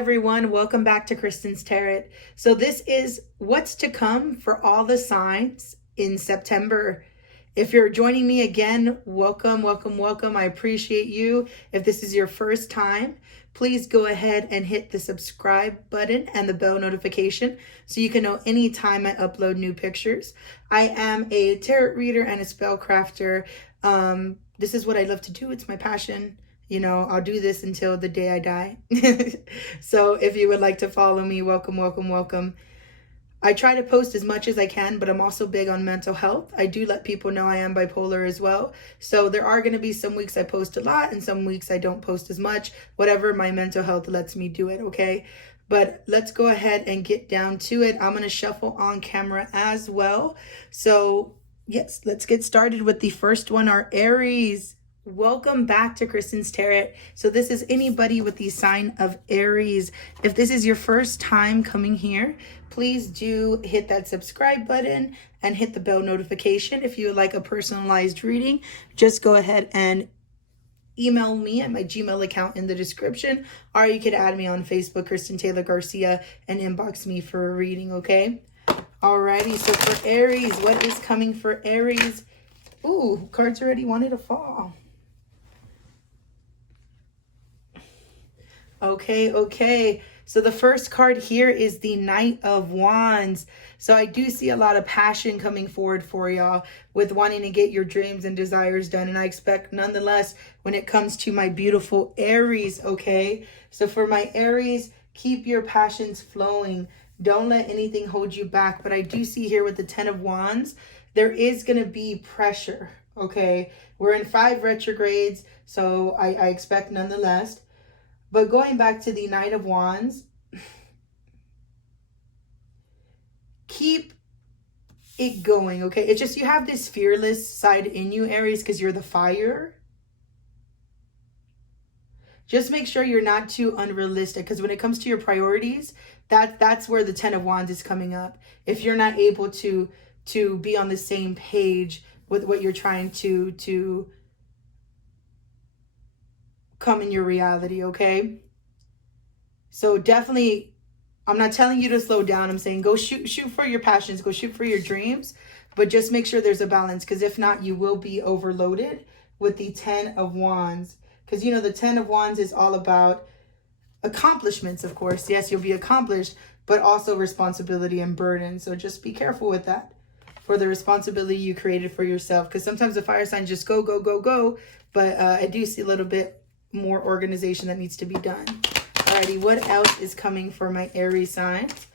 everyone, welcome back to Kristen's Tarot. So this is what's to come for all the signs in September. If you're joining me again, welcome. I appreciate you. If this is your first time, please go ahead and hit the subscribe button and the bell notification so you can know anytime I upload new pictures. I am a tarot reader and a spell crafter. This is what I love to do. It's my passion. You know, I'll do this until the day I die. So if you would like to follow me, welcome. I try to post as much as I can, but I'm also big on mental health. I do let people know I am bipolar as well. So there are going to be some weeks I post a lot and some weeks I don't post as much. Whatever my mental health lets me do it, okay? But let's go ahead and get down to it. I'm going to shuffle on camera as well. So yes, let's get started with the first one, our Aries. Welcome back to Kristen's Tarot. So this is anybody with the sign of Aries. If this is your first time coming here, please do hit that subscribe button and hit the bell notification. If you would like a personalized reading, just go ahead and email me at my Gmail account in the description, or you could add me on Facebook, Kristen Taylor Garcia, and inbox me for a reading, okay? Alrighty, so for Aries, what is coming for Aries? Ooh, cards already wanted to fall. Okay. So the first card here is the Knight of Wands. So I do see a lot of passion coming forward for y'all with wanting to get your dreams and desires done. And I expect nonetheless when it comes to my beautiful Aries, okay? So for my Aries, keep your passions flowing. Don't let anything hold you back. But I do see here with the 10 of Wands, there is going to be pressure, okay? We're in 5 retrogrades, so I expect nonetheless. But going back to the Knight of Wands, keep it going, okay? It's just you have this fearless side in you, Aries, because you're the fire. Just make sure you're not too unrealistic, because when it comes to your priorities, that's where the 10 of Wands is coming up. If you're not able to be on the same page with what you're trying to come in your reality, okay? So definitely, I'm not telling you to slow down. I'm saying go shoot for your passions, go shoot for your dreams, but just make sure there's a balance, because if not, you will be overloaded with the 10 of Wands. Because, you know, the 10 of Wands is all about accomplishments, of course. Yes, you'll be accomplished, but also responsibility and burden. So just be careful with that for the responsibility you created for yourself. Because sometimes the fire signs just go. But I do see a little bit more organization that needs to be done. Alrighty, what else is coming for my Aries signs?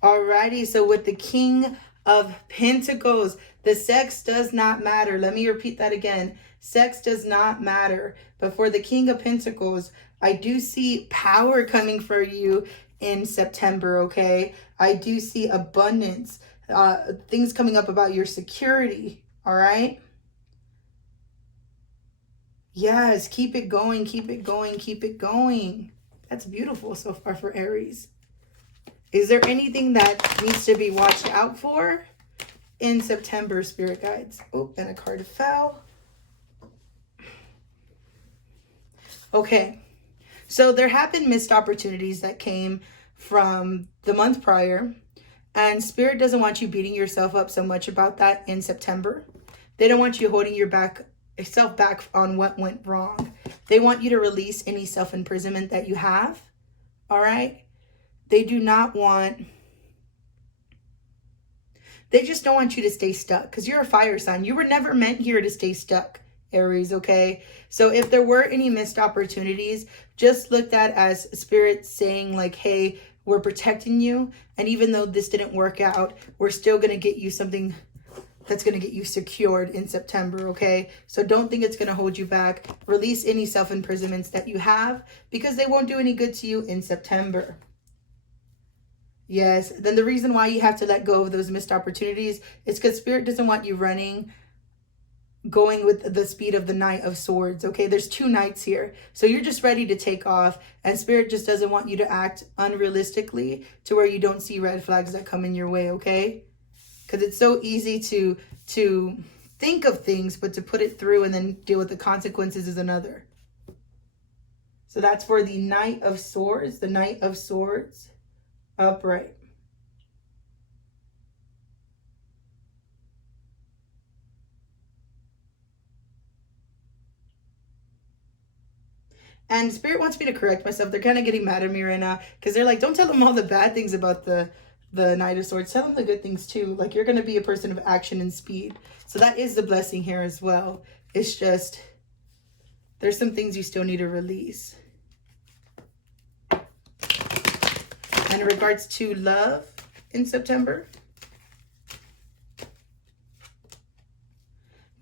Alrighty, so with the King of Pentacles, the sex does not matter. Let me repeat that again. Sex does not matter. But for the King of Pentacles, I do see power coming for you in September, okay? I do see abundance, things coming up about your security, all right? Yes, keep it going. That's beautiful so far for Aries. Is there anything that needs to be watched out for in September, spirit guides? Oh, and a card fell. Okay, so there have been missed opportunities that came from the month prior, and spirit doesn't want you beating yourself up so much about that in September. They don't want you holding yourself back on what went wrong. They want you to release any self-imprisonment that you have. All right. They just don't want you to stay stuck, because you're a fire sign. You were never meant here to stay stuck, Aries, okay? So if there were any missed opportunities, just look at as spirit saying like, hey, we're protecting you. And even though this didn't work out, we're still going to get you something that's going to get you secured in September, okay? So don't think it's going to hold you back. Release any self-imprisonments that you have, because they won't do any good to you in September. Yes, then the reason why you have to let go of those missed opportunities is because spirit doesn't want you going with the speed of the Knight of Swords, okay? There's 2 knights here. So you're just ready to take off, and spirit just doesn't want you to act unrealistically to where you don't see red flags that come in your way, okay? Because it's so easy to think of things, but to put it through and then deal with the consequences is another. So that's for the Knight of Swords, the Knight of Swords, upright. And Spirit wants me to correct myself. They're kind of getting mad at me right now because they're like, don't tell them all the bad things about the Knight of Swords. Tell them the good things too. Like, you're going to be a person of action and speed. So that is the blessing here as well. It's just, there's some things you still need to release. And in regards to love in September,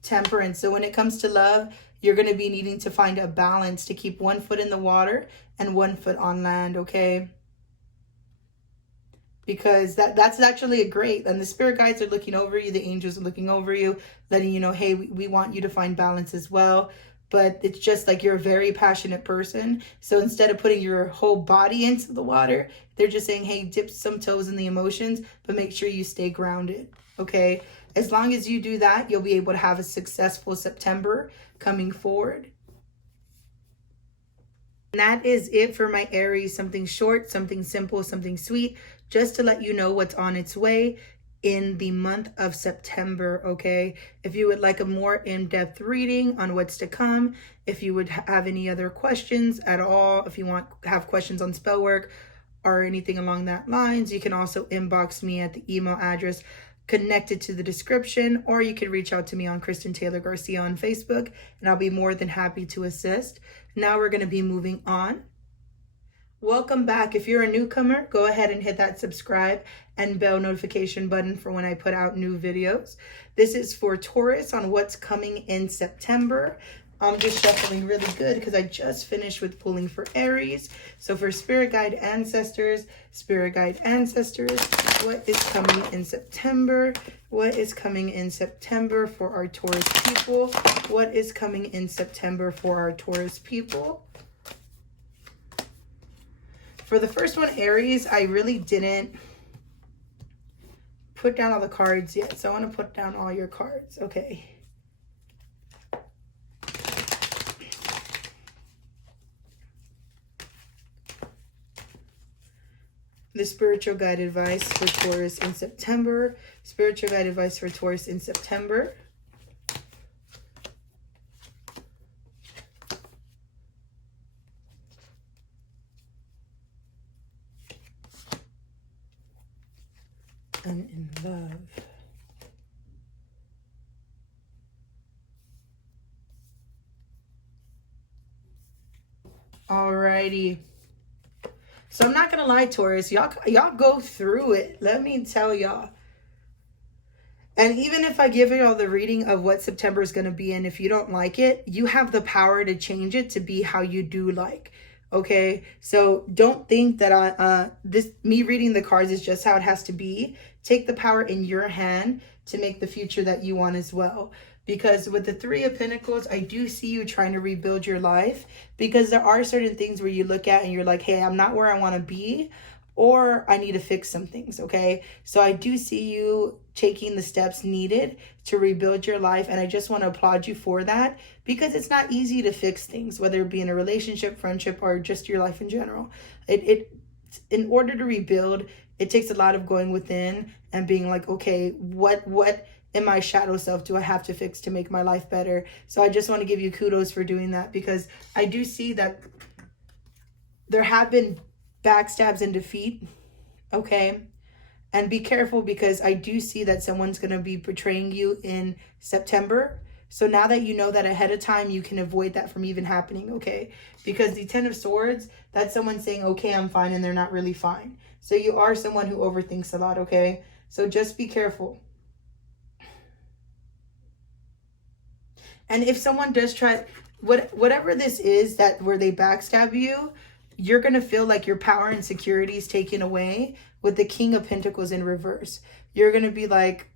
Temperance. So when it comes to love, you're going to be needing to find a balance to keep one foot in the water and one foot on land, okay? Because that's actually a great, and the spirit guides are looking over you, the angels are looking over you, letting you know, hey, we want you to find balance as well. But it's just like, you're a very passionate person. So instead of putting your whole body into the water, they're just saying, hey, dip some toes in the emotions, but make sure you stay grounded, okay? As long as you do that, you'll be able to have a successful September coming forward. And that is it for my Aries. Something short, something simple, something sweet, just to let you know what's on its way in the month of September, okay? If you would like a more in-depth reading on what's to come, if you would have any other questions at all, if you have questions on spell work or anything along that lines, you can also inbox me at the email address connected to the description, or you can reach out to me on Kristen Taylor Garcia on Facebook, and I'll be more than happy to assist. Now we're going to be moving on. Welcome back. If you're a newcomer, go ahead and hit that subscribe and bell notification button for when I put out new videos. This is for Taurus on what's coming in September. I'm just shuffling really good because I just finished with pulling for Aries. So for Spirit Guide Ancestors, what is coming in September? What is coming in September for our Taurus people? What is coming in September for our Taurus people? For the first one, Aries, I really didn't put down all the cards yet. So I want to put down all your cards. Okay. The spiritual guide advice for Taurus in September. Spiritual guide advice for Taurus in September. And in love. Alrighty. So I'm not going to lie, Taurus, y'all go through it. Let me tell y'all. And even if I give y'all the reading of what September is going to be, and if you don't like it, you have the power to change it to be how you do like. Okay, so don't think that me reading the cards is just how it has to be. Take the power in your hand to make the future that you want as well. Because with the Three of Pentacles, I do see you trying to rebuild your life, because there are certain things where you look at and you're like, hey, I'm not where I want to be, or I need to fix some things, okay? So I do see you taking the steps needed to rebuild your life, and I just want to applaud you for that, because it's not easy to fix things, whether it be in a relationship, friendship, or just your life in general. In order to rebuild, it takes a lot of going within and being like, okay, what in my shadow self do I have to fix to make my life better? So I just want to give you kudos for doing that, because I do see that there have been backstabs and defeat, okay? And be careful, because I do see that someone's going to be betraying you in September. So now that you know that ahead of time, you can avoid that from even happening, okay? Because the Ten of Swords, that's someone saying, okay, I'm fine, and they're not really fine. So you are someone who overthinks a lot, okay? So just be careful. And if someone does try, whatever this is that where they backstab you, you're going to feel like your power and security is taken away with the King of Pentacles in reverse. You're going to be like,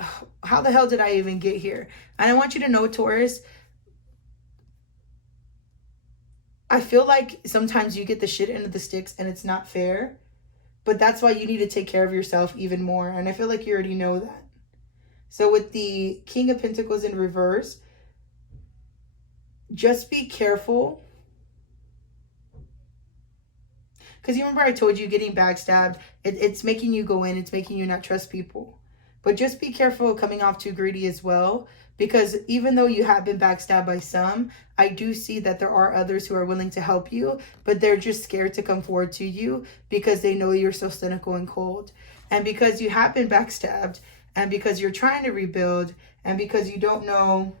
oh, how the hell did I even get here? And I want you to know, Taurus, I feel like sometimes you get the shit end of the sticks and it's not fair. But that's why you need to take care of yourself even more. And I feel like you already know that. So with the King of Pentacles in reverse, just be careful Because you remember I told you getting backstabbed, it's making you go in, it's making you not trust people. But just be careful of coming off too greedy as well, because even though you have been backstabbed by some, I do see that there are others who are willing to help you, but they're just scared to come forward to you because they know you're so cynical and cold. And because you have been backstabbed, and because you're trying to rebuild, and because you don't know,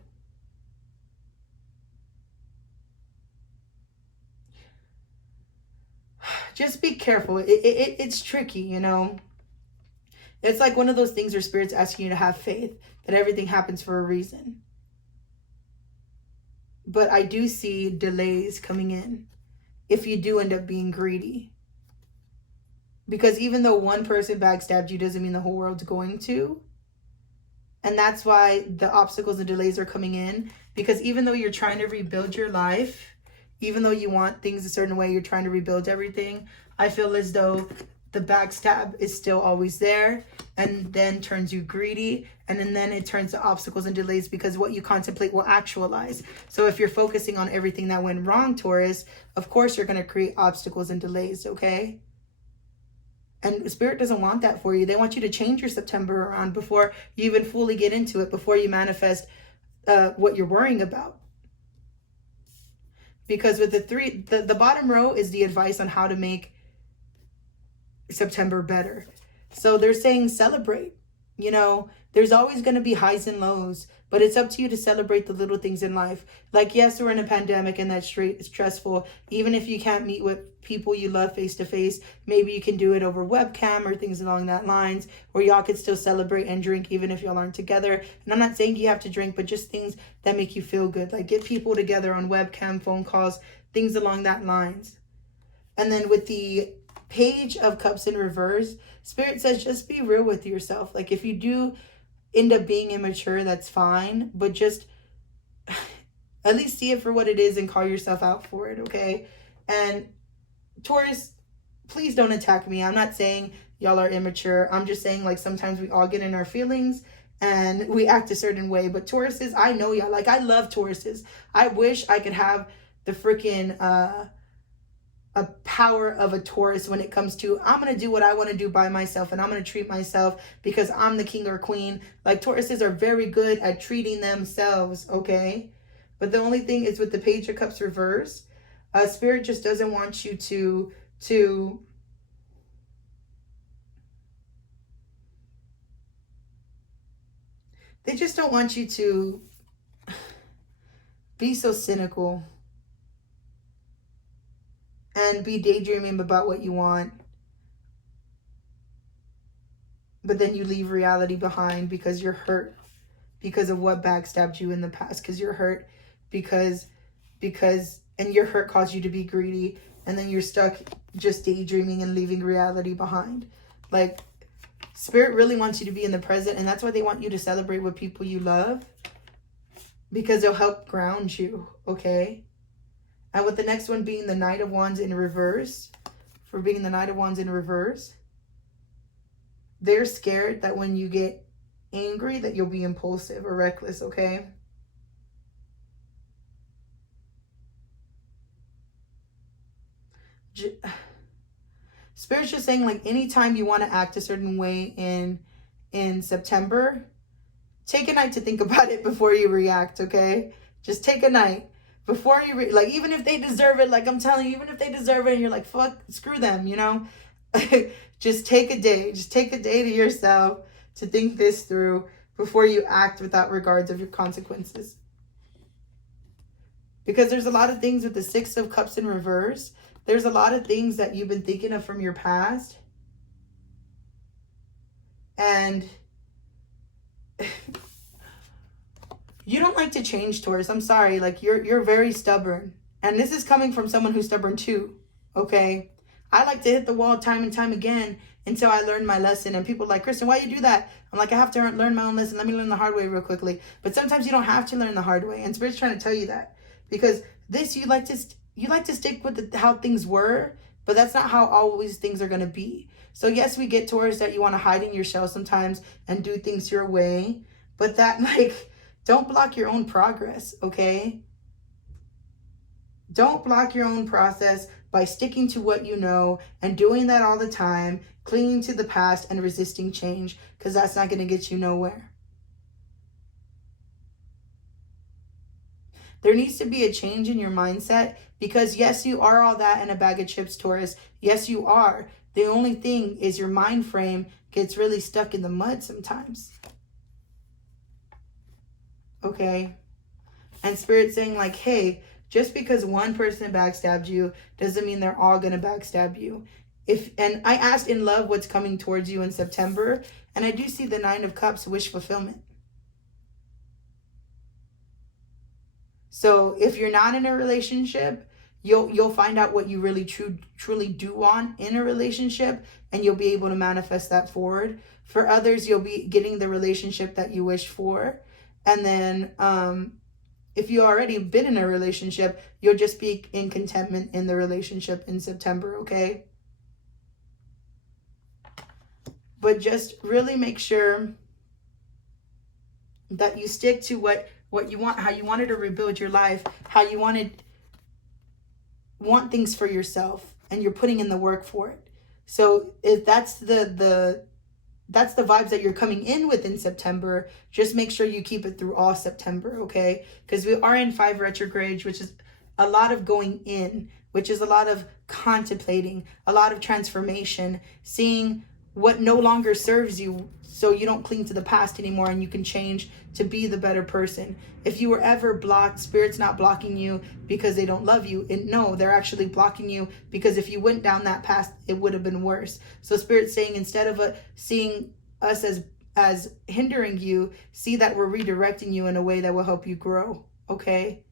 just be careful. It's tricky, you know. It's like one of those things where Spirit's asking you to have faith that everything happens for a reason. But I do see delays coming in if you do end up being greedy. Because even though one person backstabbed you doesn't mean the whole world's going to. And that's why the obstacles and delays are coming in. Because even though you're trying to rebuild your life, even though you want things a certain way, you're trying to rebuild everything, I feel as though the backstab is still always there, and then turns you greedy, and then it turns to obstacles and delays, because what you contemplate will actualize. So if you're focusing on everything that went wrong, Taurus, of course you're going to create obstacles and delays, okay? And Spirit doesn't want that for you. They want you to change your September around before you even fully get into it, before you manifest what you're worrying about. Because with the bottom row is the advice on how to make September better. So they're saying celebrate. You know, there's always going to be highs and lows, but it's up to you to celebrate the little things in life. Like, yes, we're in a pandemic and that's stressful. Even if you can't meet with people you love face to face, maybe you can do it over webcam or things along that lines, where y'all could still celebrate and drink even if y'all aren't together. And I'm not saying you have to drink, but just things that make you feel good. Like, get people together on webcam, phone calls, things along that lines. And then with the Page of Cups in reverse, Spirit says just be real with yourself. Like, if you do end up being immature, that's fine, but just at least see it for what it is and call yourself out for it, okay? And Taurus, please don't attack me. I'm not saying y'all are immature. I'm just saying, like, sometimes we all get in our feelings and we act a certain way. But Tauruses, I know y'all. Like, I love Tauruses. I wish I could have the freaking a power of a Taurus when it comes to, I'm going to do what I want to do by myself, and I'm going to treat myself because I'm the king or queen. Like, Tauruses are very good at treating themselves, okay? But the only thing is with the Page of Cups reverse, Spirit just doesn't want you to they just don't want you to be so cynical and be daydreaming about what you want, but then you leave reality behind because you're hurt because of what backstabbed you in the past, because you're hurt because and your hurt caused you to be greedy, and then you're stuck just daydreaming and leaving reality behind. Like, Spirit really wants you to be in the present, and that's why they want you to celebrate with people you love, because they'll help ground you, okay? And with the next one being the Knight of Wands in reverse, for being the Knight of Wands in reverse, they're scared that when you get angry that you'll be impulsive or reckless, okay? Spirit's just saying, like, anytime you want to act a certain way in September, take a night to think about it before you react, okay? Just take a night. Before you, like, even if they deserve it, like I'm telling you, even if they deserve it and you're like, fuck, screw them, you know? Just take a day. Just take a day to yourself to think this through before you act without regards of your consequences. Because there's a lot of things with the Six of Cups in reverse. There's a lot of things that you've been thinking of from your past. And you don't like to change, Taurus. I'm sorry. Like, you're very stubborn. And this is coming from someone who's stubborn too, okay? I like to hit the wall time and time again until I learn my lesson. And people are like, Kristen, why you do that? I'm like, I have to learn my own lesson. Let me learn the hard way real quickly. But sometimes you don't have to learn the hard way. And Spirit's trying to tell you that. Because this, you like to stick with how things were, but that's not how always things are going to be. So yes, we get, Taurus, that you want to hide in your shell sometimes and do things your way. But that, like, don't block your own progress, okay? Don't block your own process by sticking to what you know and doing that all the time, clinging to the past and resisting change, because that's not going to get you nowhere. There needs to be a change in your mindset, because yes, you are all that in a bag of chips, Taurus. Yes, you are. The only thing is your mind frame gets really stuck in the mud sometimes. Okay? And Spirit's saying like, hey, just because one person backstabbed you doesn't mean they're all going to backstab you. And I asked in love what's coming towards you in September, and I do see the 9 of Cups, wish fulfillment. So if you're not in a relationship, you'll find out what you really truly do want in a relationship, and you'll be able to manifest that forward. For others, you'll be getting the relationship that you wish for. And then if you already been in a relationship, you'll just be in contentment in the relationship in September, okay? But just really make sure that you stick to what you want, how you wanted to rebuild your life, how you want things for yourself, and you're putting in the work for it. So if that's the vibes that you're coming in with in September, just make sure you keep it through all September, okay? Because we are in 5 retrograde, which is a lot of going in, which is a lot of contemplating, a lot of transformation, seeing what no longer serves you, so you don't cling to the past anymore and you can change to be the better person. If you were ever blocked, Spirit's not blocking you because they don't love you. And no, they're actually blocking you because if you went down that path, it would have been worse. So Spirit's saying, instead of seeing us as hindering you, see that we're redirecting you in a way that will help you grow, okay?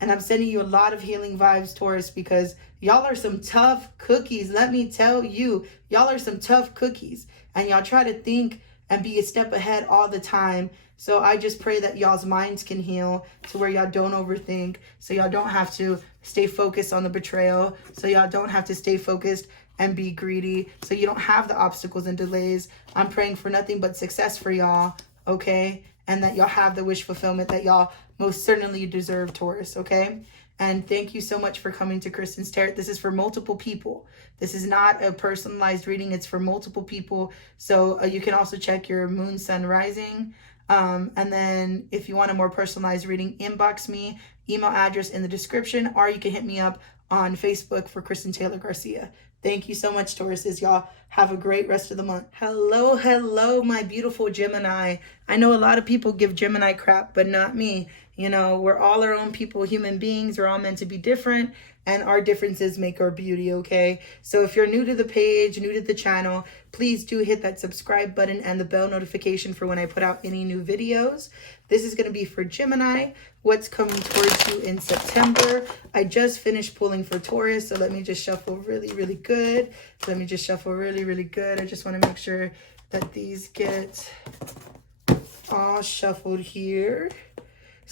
And I'm sending you a lot of healing vibes, Taurus, because y'all are some tough cookies. Let me tell you, y'all are some tough cookies. And y'all try to think and be a step ahead all the time. So I just pray that y'all's minds can heal to where y'all don't overthink. So y'all don't have to stay focused on the betrayal. So y'all don't have to stay focused and be greedy. So you don't have the obstacles and delays. I'm praying for nothing but success for y'all, okay? And that y'all have the wish fulfillment that y'all most certainly deserve, Taurus, okay? And thank you so much for coming to Kristen's Tarot. This is for multiple people. This is not a personalized reading. It's for multiple people. So you can also check your moon, sun, rising. And then if you want a more personalized reading, inbox me, email address in the description, or you can hit me up on Facebook for Kristen Taylor Garcia. Thank you so much, Tauruses. Y'all have a great rest of the month. Hello, hello, my beautiful Gemini. I know a lot of people give Gemini crap, but not me. You know, we're all our own people, human beings. We're all meant to be different, and our differences make our beauty, okay? So if you're new to the page, new to the channel, please do hit that subscribe button and the bell notification for when I put out any new videos. This is going to be for Gemini, what's coming towards you in September. I just finished pulling for Taurus, so let me just shuffle really, really good. Let me just shuffle really, really good. I just want to make sure that these get all shuffled here.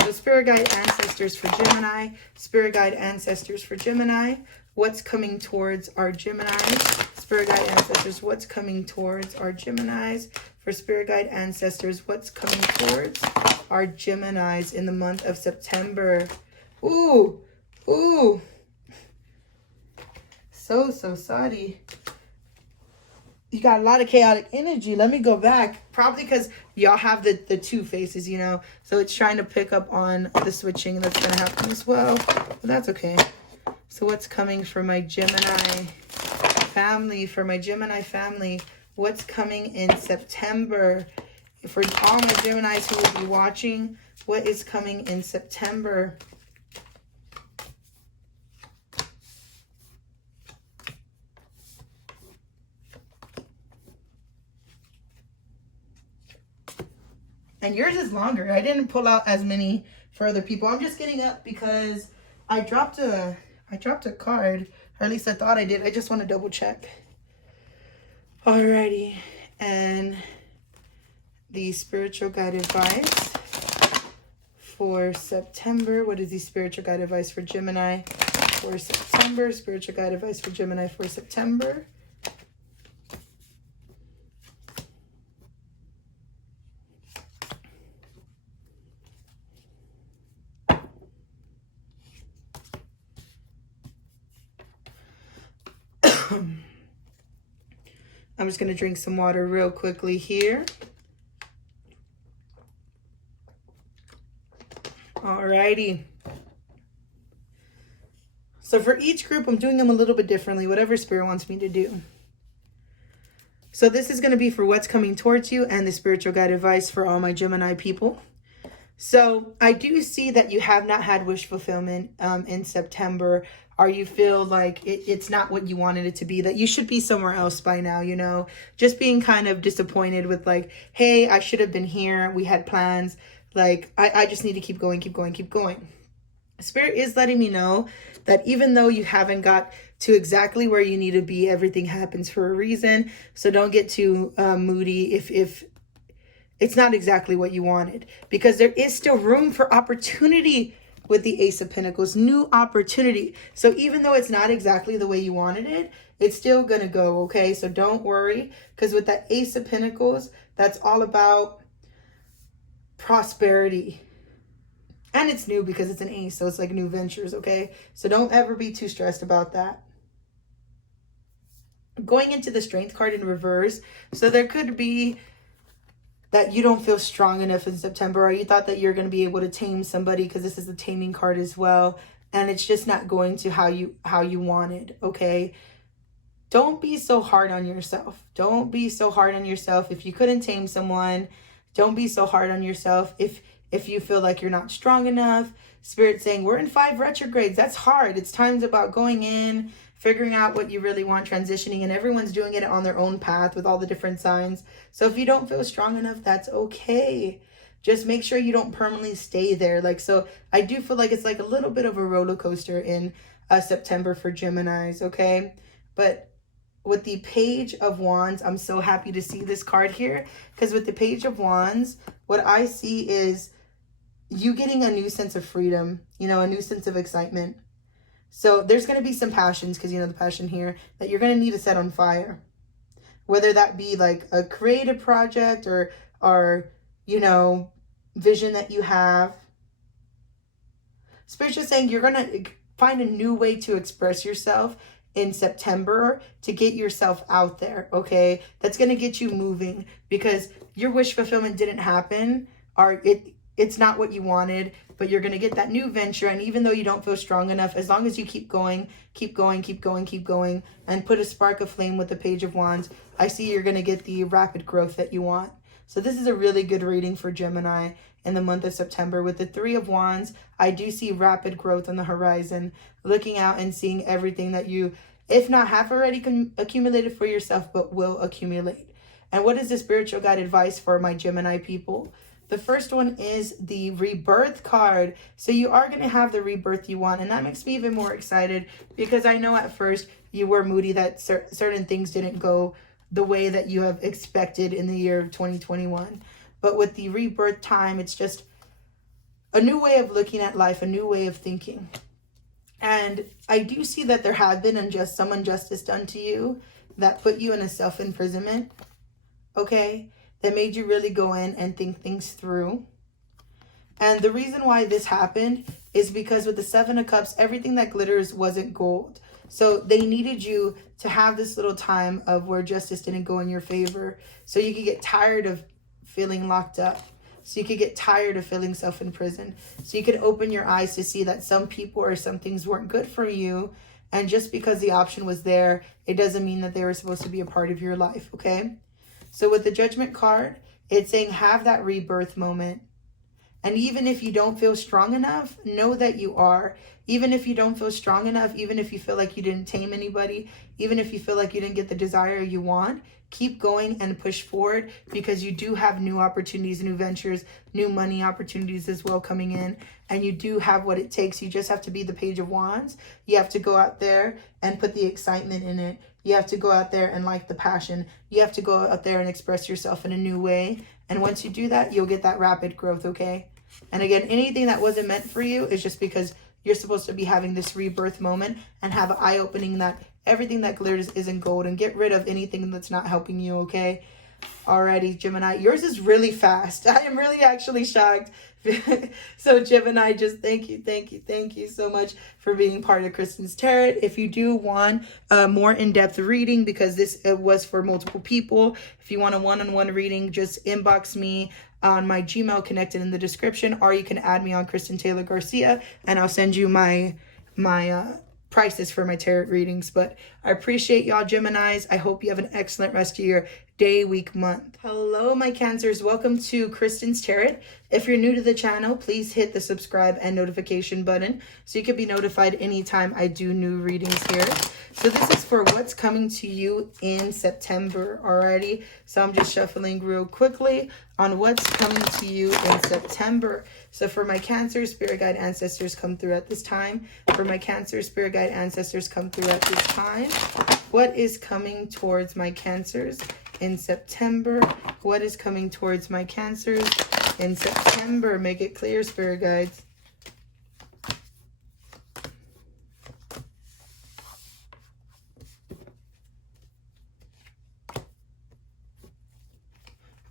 So Spirit Guide Ancestors for Gemini, Spirit Guide Ancestors for Gemini, what's coming towards our Geminis? Spirit Guide Ancestors, what's coming towards our Geminis? For Spirit Guide Ancestors, what's coming towards our Geminis in the month of September? Ooh, ooh. So sorry. You got a lot of chaotic energy. Let me go back. Probably because y'all have the two faces, you know. So it's trying to pick up on the switching that's going to happen as well. But that's okay. So what's coming for my Gemini family? For my Gemini family, what's coming in September? For all my Geminis who will be watching, what is coming in September? And yours is longer. I didn't pull out as many for other people. I'm just getting up because I dropped a card. Or at least I thought I did. I just want to double check. Alrighty. And the spiritual guide advice for September. What is the spiritual guide advice for Gemini for September? Spiritual guide advice for Gemini for September. I'm just going to drink some water real quickly here. Alrighty. So for each group, I'm doing them a little bit differently, whatever Spirit wants me to do. So this is going to be for what's coming towards you and the spiritual guide advice for all my Gemini people. So I do see that you have not had wish fulfillment in September, or you feel like it's not what you wanted it to be, that you should be somewhere else by now, you know, just being kind of disappointed with like, hey, I should have been here. We had plans. Like, I just need to keep going, keep going, keep going. Spirit is letting me know that even though you haven't got to exactly where you need to be, everything happens for a reason. So don't get too moody if it's not exactly what you wanted, because there is still room for opportunity with the Ace of Pentacles, new opportunity. So even though it's not exactly the way you wanted it, it's still going to go, okay? So don't worry, because with that Ace of Pentacles, that's all about prosperity. And it's new because it's an ace, so it's like new ventures, okay? So don't ever be too stressed about that. Going into the Strength card in reverse, so there could be that you don't feel strong enough in September, or you thought that you're going to be able to tame somebody, because this is the taming card as well, and it's just not going to how you wanted, okay? Don't be so hard on yourself. Don't be so hard on yourself if you couldn't tame someone. Don't be so hard on yourself if you feel like you're not strong enough. Spirit's saying we're in 5 retrogrades. That's hard. It's times about going in, figuring out what you really want, transitioning, and everyone's doing it on their own path with all the different signs. So if you don't feel strong enough, that's okay. Just make sure you don't permanently stay there. Like, so I do feel like it's like a little bit of a roller coaster in September for Geminis, okay? But with the Page of Wands, I'm so happy to see this card here, because with the Page of Wands, what I see is you getting a new sense of freedom, you know, a new sense of excitement. So there's going to be some passions, because, you know, the passion here that you're going to need to set on fire, whether that be like a creative project or, you know, vision that you have. Spirit's just saying you're going to find a new way to express yourself in September to get yourself out there, okay? That's going to get you moving, because your wish fulfillment didn't happen, or it's not what you wanted, but you're going to get that new venture. And even though you don't feel strong enough, as long as you keep going, keep going, keep going, keep going, and put a spark of flame with the Page of Wands, I see you're going to get the rapid growth that you want. So this is a really good reading for Gemini in the month of September. With the 3 of Wands, I do see rapid growth on the horizon, looking out and seeing everything that you, if not have already accumulated for yourself, but will accumulate. And what is the spiritual guide advice for my Gemini people? The first one is the Rebirth card. So you are going to have the rebirth you want. And that makes me even more excited, because I know at first you were moody that certain things didn't go the way that you have expected in the year of 2021. But with the rebirth time, it's just a new way of looking at life, a new way of thinking. And I do see that there have been some injustice done to you that put you in a self-imprisonment, okay? That made you really go in and think things through. And the reason why this happened is because with the 7 of Cups, everything that glitters wasn't gold. So they needed you to have this little time of where justice didn't go in your favor, so you could get tired of feeling locked up. So you could get tired of feeling self-imprisoned. So you could open your eyes to see that some people or some things weren't good for you. And just because the option was there, it doesn't mean that they were supposed to be a part of your life, okay? So with the Judgment card, it's saying have that rebirth moment. And even if you don't feel strong enough, know that you are. Even if you don't feel strong enough, even if you feel like you didn't tame anybody, even if you feel like you didn't get the desire you want, keep going and push forward, because you do have new opportunities, new ventures, new money opportunities as well coming in. And you do have what it takes. You just have to be the Page of Wands. You have to go out there and put the excitement in it. You have to go out there and like the passion. You have to go out there and express yourself in a new way. And once you do that, you'll get that rapid growth, okay? And again, anything that wasn't meant for you is just because you're supposed to be having this rebirth moment and have an eye-opening that everything that glitters isn't gold, and get rid of anything that's not helping you, okay? Alrighty, Gemini. Yours is really fast. I am really actually shocked. So Gemini, just thank you so much for being part of Kristen's Tarot. If you do want a more in-depth reading, because this was for multiple people, if you want a one-on-one reading, just inbox me on my Gmail connected in the description, or you can add me on Kristen Taylor Garcia, and I'll send you my prices for my tarot readings. But I appreciate y'all, Geminis. I hope you have an excellent rest of your day, week, month. Hello, my Cancers. Welcome to Kristen's Tarot. If you're new to the channel, please hit the subscribe and notification button so you can be notified anytime I do new readings here. So this is for what's coming to you in September already. So I'm just shuffling real quickly on what's coming to you in September. So for my Cancer, Spirit Guide Ancestors, come through at this time. For my Cancer, Spirit Guide Ancestors, come through at this time. What is coming towards my Cancers in September? What is coming towards my Cancers in September? Make it clear, Spirit Guides.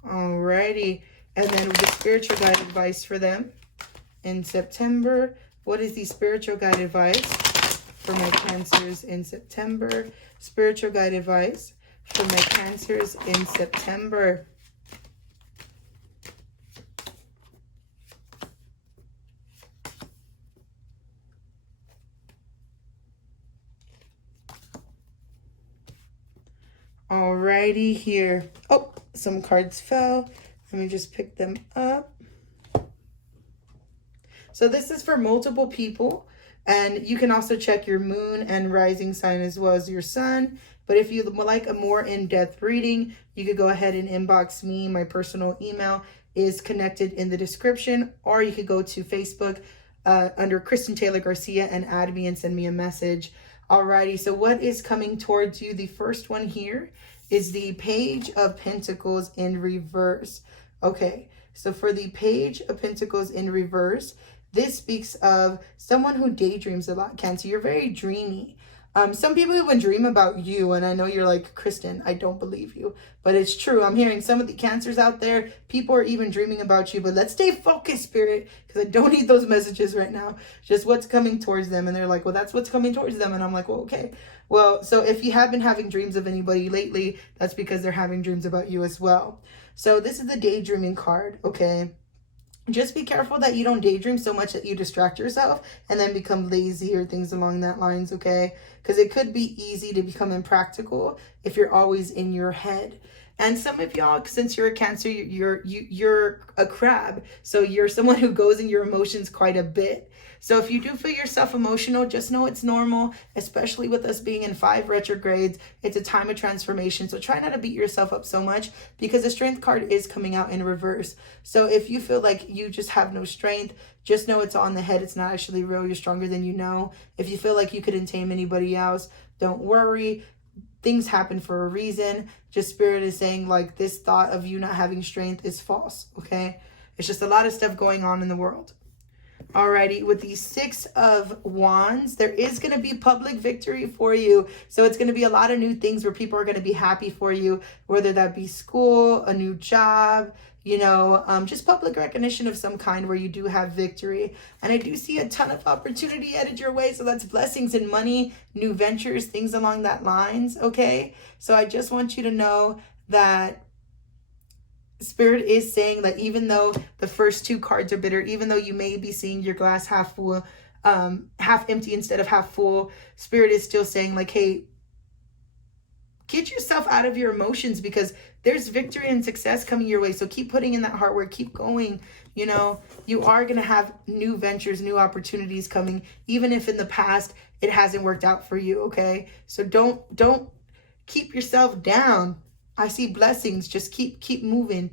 Alrighty. And then the spiritual guide advice for them in September. What is the spiritual guide advice for my Cancers in September? Spiritual guide advice for my Cancers in September. Alrighty here. Oh, some cards fell. Let me just pick them up. So this is for multiple people, and you can also check your moon and rising sign as well as your sun. But if you would like a more in-depth reading, you could go ahead and inbox me. My personal email is connected in the description, or you could go to Facebook under Kristen Taylor Garcia and add me and send me a message. Alrighty, so what is coming towards you? The first one here is the Page of Pentacles in reverse. Okay, so for the Page of Pentacles in reverse, this speaks of someone who daydreams a lot, Cancer. You're very dreamy. Some people even dream about you, and I know you're like, Kristen, I don't believe you, but it's true. I'm hearing some of the Cancers out there, people are even dreaming about you, but let's stay focused, Spirit, because I don't need those messages right now. Just what's coming towards them, and they're like, well, that's what's coming towards them, and I'm like, well, okay. Well, so if you have been having dreams of anybody lately, that's because they're having dreams about you as well. So this is the daydreaming card, okay? Just be careful that you don't daydream so much that you distract yourself and then become lazy or things along that lines, okay? Because it could be easy to become impractical if you're always in your head. And some of y'all, since you're a Cancer, you're a crab. So you're someone who goes in your emotions quite a bit. So if you do feel yourself emotional, just know it's normal, especially with us being in 5 retrogrades. It's a time of transformation. So try not to beat yourself up so much, because the Strength card is coming out in reverse. So if you feel like you just have no strength, just know it's on the head. It's not actually real. You're stronger than you know. If you feel like you couldn't tame anybody else, don't worry. Things happen for a reason. Just Spirit is saying, like, this thought of you not having strength is false, okay? It's just a lot of stuff going on in the world. Alrighty, with the 6 of Wands, there is going to be public victory for you. So it's going to be a lot of new things where people are going to be happy for you, whether that be school, a new job, you know, just public recognition of some kind where you do have victory. And I do see a ton of opportunity headed your way. So that's blessings and money, new ventures, things along that lines, okay? So I just want you to know that Spirit is saying that even though the first 2 cards are bitter, even though you may be seeing your glass half full, half empty instead of half full, Spirit is still saying, like, hey, get yourself out of your emotions, because there's victory and success coming your way. So keep putting in that hard work, keep going. You know, you are going to have new ventures, new opportunities coming, even if in the past it hasn't worked out for you, okay? So don't keep yourself down. I see blessings. Just keep moving.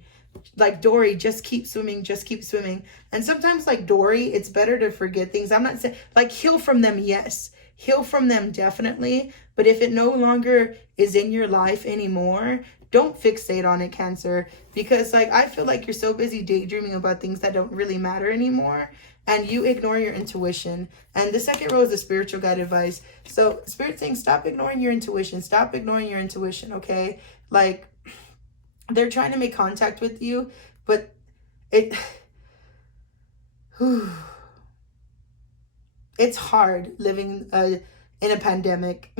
Like Dory, just keep swimming, just keep swimming. And sometimes, like Dory, it's better to forget things. I'm not saying, like, heal from them, yes. Heal from them, definitely. But if it no longer is in your life anymore, don't fixate on it, Cancer. Because, like, I feel like you're so busy daydreaming about things that don't really matter anymore, and you ignore your intuition. And the second row is the spiritual guide advice. So Spirit's saying, stop ignoring your intuition. Stop ignoring your intuition, okay? Like, they're trying to make contact with you, but it it's hard living in a pandemic,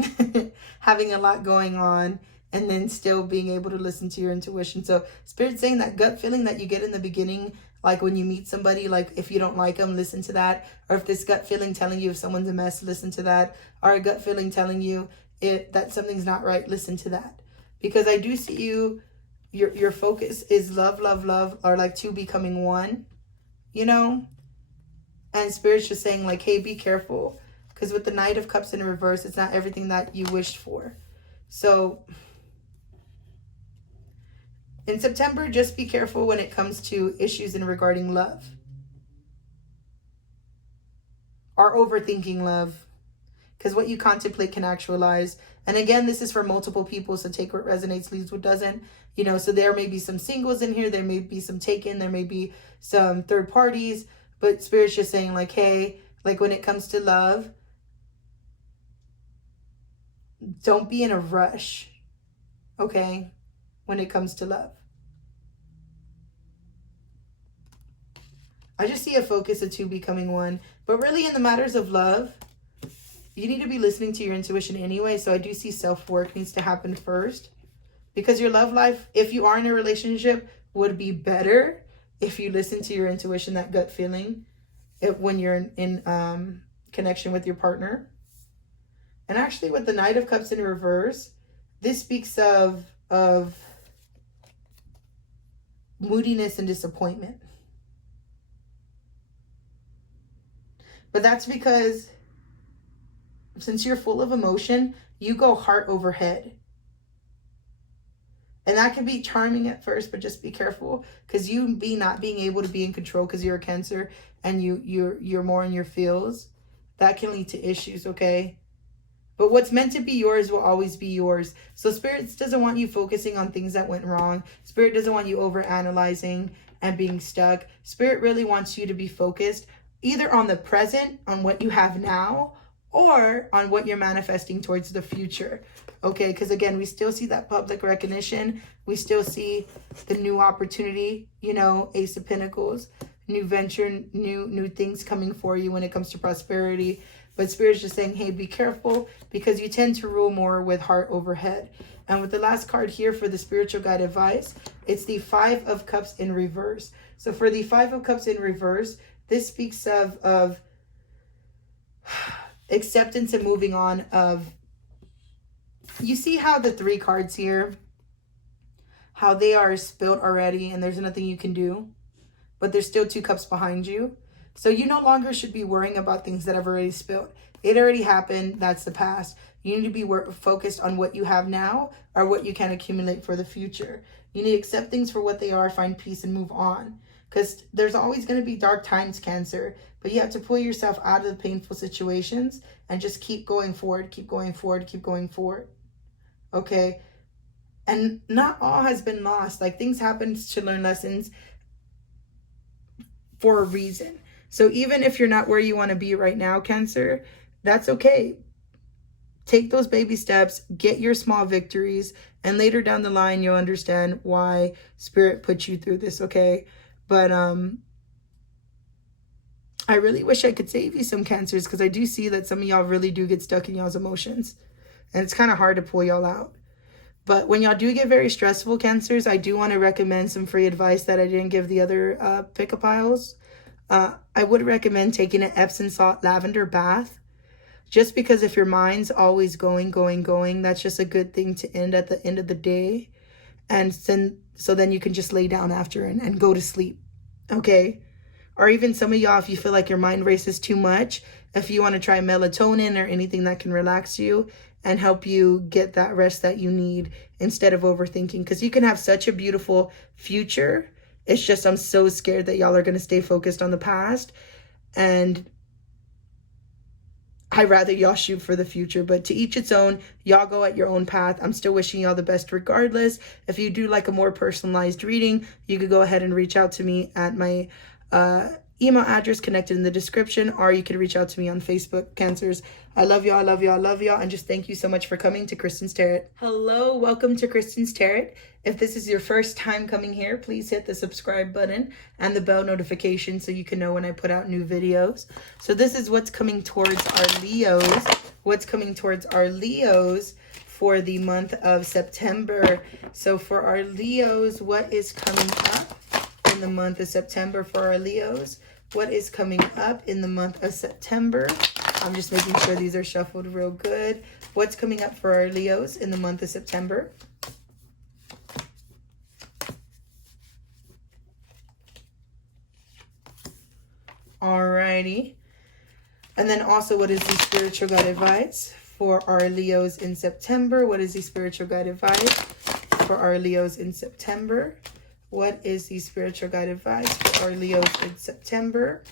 having a lot going on, and then still being able to listen to your intuition. So Spirit's saying that gut feeling that you get in the beginning, like when you meet somebody, like if you don't like them, listen to that. Or if this gut feeling telling you if someone's a mess, listen to that. Or a gut feeling telling you that something's not right, listen to that. Because I do see you, your focus is love, love, love, or like two becoming one, you know? And Spirit's just saying like, hey, be careful. Because with the Knight of Cups in reverse, it's not everything that you wished for. So in September, just be careful when it comes to issues in regarding love. Or overthinking love. Because what you contemplate can actualize. And again, this is for multiple people, so take what resonates, leaves what doesn't. You know, so there may be some singles in here, there may be some taken, there may be some third parties. But Spirit's just saying like, hey, like when it comes to love, don't be in a rush, okay, when it comes to love. I just see a focus of two becoming one. But really in the matters of love, you need to be listening to your intuition anyway. So I do see self-work needs to happen first. Because your love life, if you are in a relationship, would be better if you listen to your intuition, that gut feeling, when you're in connection with your partner. And actually with the Knight of Cups in reverse, this speaks of moodiness and disappointment. But that's because since you're full of emotion, you go heart over head. And that can be charming at first, but just be careful. Because you not being able to be in control because you're a Cancer and you're more in your feels, that can lead to issues, okay? But what's meant to be yours will always be yours. So Spirit doesn't want you focusing on things that went wrong. Spirit doesn't want you over-analyzing and being stuck. Spirit really wants you to be focused either on the present, on what you have now, or on what you're manifesting towards the future. Okay, because again, we still see that public recognition. We still see the new opportunity, you know, Ace of Pentacles, new venture, new things coming for you when it comes to prosperity. But Spirit's just saying, hey, be careful, because you tend to rule more with heart over head. And with the last card here for the spiritual guide advice, it's the Five of Cups in reverse. So for the Five of Cups in reverse, this speaks of acceptance and moving on. You see how the three cards here, how they are spilled already and there's nothing you can do, but there's still two cups behind you. So you no longer should be worrying about things that have already spilled. It already happened. That's the past. You need to be focused on what you have now or what you can accumulate for the future. You need to accept things for what they are, find peace, and move on. Because there's always going to be dark times, Cancer. But you have to pull yourself out of the painful situations and just keep going forward, keep going forward, keep going forward. Okay? And not all has been lost. Like, things happen to learn lessons for a reason. So even if you're not where you want to be right now, Cancer, that's okay. Take those baby steps, get your small victories, and later down the line, you'll understand why Spirit put you through this, okay? But I really wish I could save you some, Cancers, because I do see that some of y'all really do get stuck in y'all's emotions. And it's kind of hard to pull y'all out. But when y'all do get very stressful, Cancers, I do want to recommend some free advice that I didn't give the other pick-up piles. I would recommend taking an Epsom salt lavender bath. Just because if your mind's always going, that's just a good thing to end at the end of the day. And so then you can just lay down after and go to sleep. Okay? Or even some of y'all, if you feel like your mind races too much, if you want to try melatonin or anything that can relax you and help you get that rest that you need instead of overthinking. Because you can have such a beautiful future. It's just I'm so scared that y'all are going to stay focused on the past. And I'd rather y'all shoot for the future. But to each its own. Y'all go at your own path. I'm still wishing y'all the best regardless. If you do like a more personalized reading, you could go ahead and reach out to me at my email address connected in the description, or you can reach out to me on Facebook. Cancers, I love y'all, I love y'all, I love y'all, and just thank you so much for coming to Kristen's Tarot. Hello, welcome to Kristen's Tarot. If this is your first time coming here, please hit the subscribe button and the bell notification so you can know when I put out new videos. So this is what's coming towards our Leos. What's coming towards our Leos for the month of September. So for our Leos, what is coming up in the month of September for our Leos? What is coming up in the month of September? I'm just making sure these are shuffled real good. What's coming up for our Leos in the month of September? Alrighty. And then also, what is the spiritual guide advice for our Leos in September? What is the spiritual guide advice for our Leos in September? What is the spiritual guide advice for our Leos in September?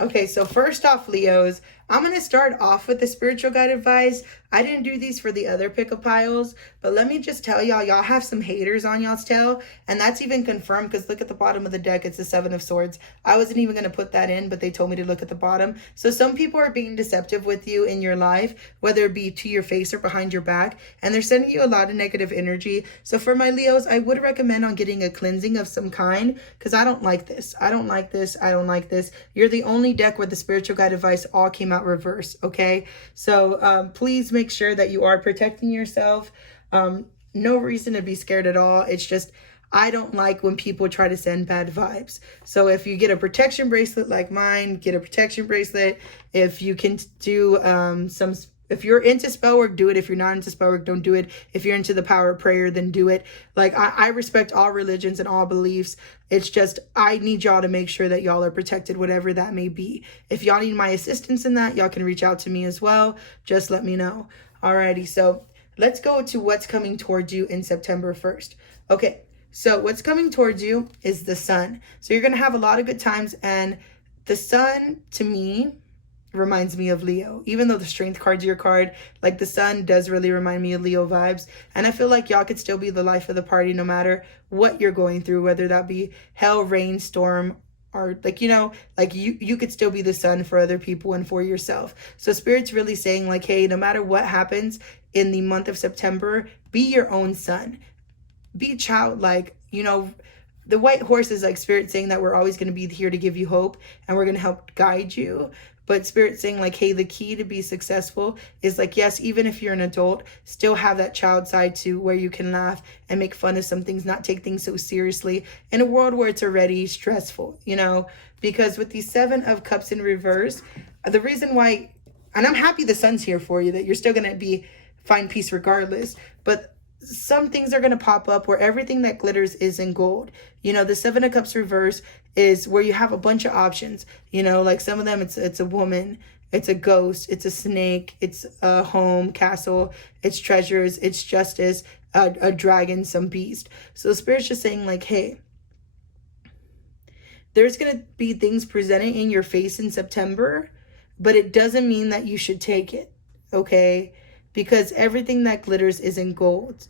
Okay, so first off, Leos, I'm going to start off with the spiritual guide advice. I didn't do these for the other pick-up piles, but let me just tell y'all, y'all have some haters on y'all's tail, and that's even confirmed because look at the bottom of the deck. It's the Seven of Swords. I wasn't even going to put that in, but they told me to look at the bottom. So some people are being deceptive with you in your life, whether it be to your face or behind your back, and they're sending you a lot of negative energy. So for my Leos, I would recommend on getting a cleansing of some kind because I don't like this. I don't like this. I don't like this. You're the only deck where the spiritual guide advice all came out reverse, okay? So please make sure that you are protecting yourself. No reason to be scared at all. It's just I don't like when people try to send bad vibes. So if you get a protection bracelet like mine, get a protection bracelet. If you can do if you're into spell work, do it. If you're not into spell work, don't do it. If you're into the power of prayer, then do it. Like, I respect all religions and all beliefs. It's just, I need y'all to make sure that y'all are protected, whatever that may be. If y'all need my assistance in that, y'all can reach out to me as well. Just let me know. Alrighty, so let's go to what's coming towards you in September 1st. Okay, so what's coming towards you is the sun. So you're going to have a lot of good times, and the sun, to me, reminds me of Leo. Even though the strength card's your card, like the sun does really remind me of Leo vibes. And I feel like y'all could still be the life of the party no matter what you're going through, whether that be hell, rain, storm, or like, you know, like you could still be the sun for other people and for yourself. So Spirit's really saying like, hey, no matter what happens in the month of September, be your own sun. Be childlike, you know. The white horse is like Spirit saying that we're always going to be here to give you hope and we're going to help guide you. But Spirit saying like, hey, the key to be successful is like, yes, even if you're an adult, still have that child side to where you can laugh and make fun of some things, not take things so seriously in a world where it's already stressful, you know, because with the Seven of Cups in reverse, the reason why, and I'm happy the sun's here for you, that you're still going to find peace regardless, but some things are going to pop up where everything that glitters is in gold. You know, the Seven of Cups reverse is where you have a bunch of options. You know, like some of them, it's a woman, it's a ghost, it's a snake, it's a home, castle, it's treasures, it's justice, a dragon, some beast. So Spirit's just saying like, hey, there's going to be things presented in your face in September, but it doesn't mean that you should take it, okay? Because everything that glitters is in gold.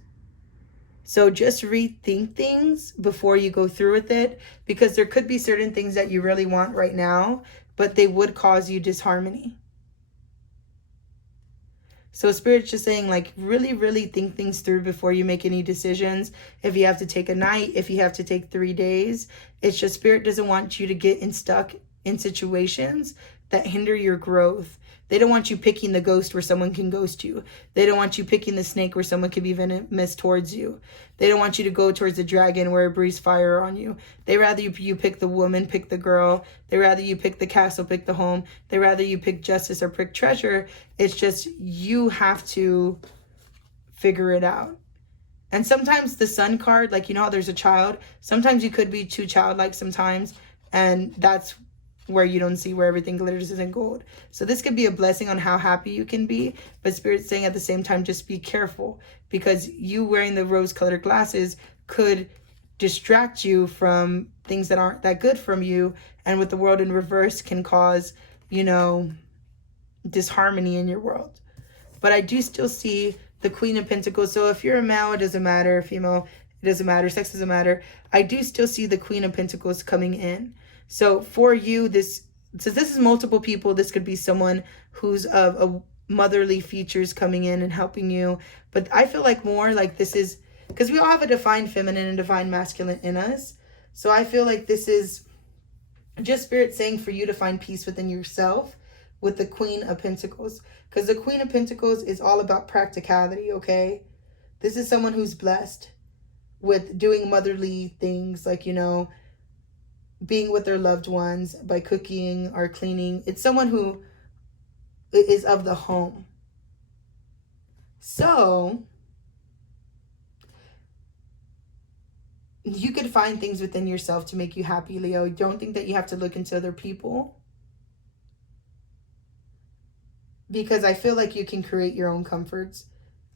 So just rethink things before you go through with it, because there could be certain things that you really want right now, but they would cause you disharmony. So Spirit's just saying like, really, really think things through before you make any decisions. If you have to take a night, if you have to take 3 days, it's just Spirit doesn't want you to get stuck in situations that hinder your growth. They don't want you picking the ghost where someone can ghost you. They don't want you picking the snake where someone can be venomous towards you. They don't want you to go towards the dragon where it breathes fire on you. They rather you pick the woman, pick the girl. They rather you pick the castle, pick the home. They rather you pick justice or pick treasure. It's just you have to figure it out. And sometimes the sun card, like, you know how there's a child? Sometimes you could be too childlike sometimes. And that's where you don't see where everything glitters is in gold. So this could be a blessing on how happy you can be, but Spirit's saying at the same time, just be careful, because you wearing the rose-colored glasses could distract you from things that aren't that good from you, and with the world in reverse can cause, you know, disharmony in your world. But I do still see the Queen of Pentacles. So if you're a male, it doesn't matter. Female, it doesn't matter. Sex doesn't matter. I do still see the Queen of Pentacles coming in. So for you, since this is multiple people, this could be someone who's of a motherly features coming in and helping you. But I feel like more like this is, because we all have a divine feminine and divine masculine in us. So I feel like this is just Spirit saying for you to find peace within yourself with the Queen of Pentacles. Because the Queen of Pentacles is all about practicality, okay? This is someone who's blessed with doing motherly things, like, you know, being with their loved ones by cooking or cleaning. It's someone who is of the home. So you could find things within yourself to make you happy, Leo. Don't think that you have to look into other people, because I feel like you can create your own comforts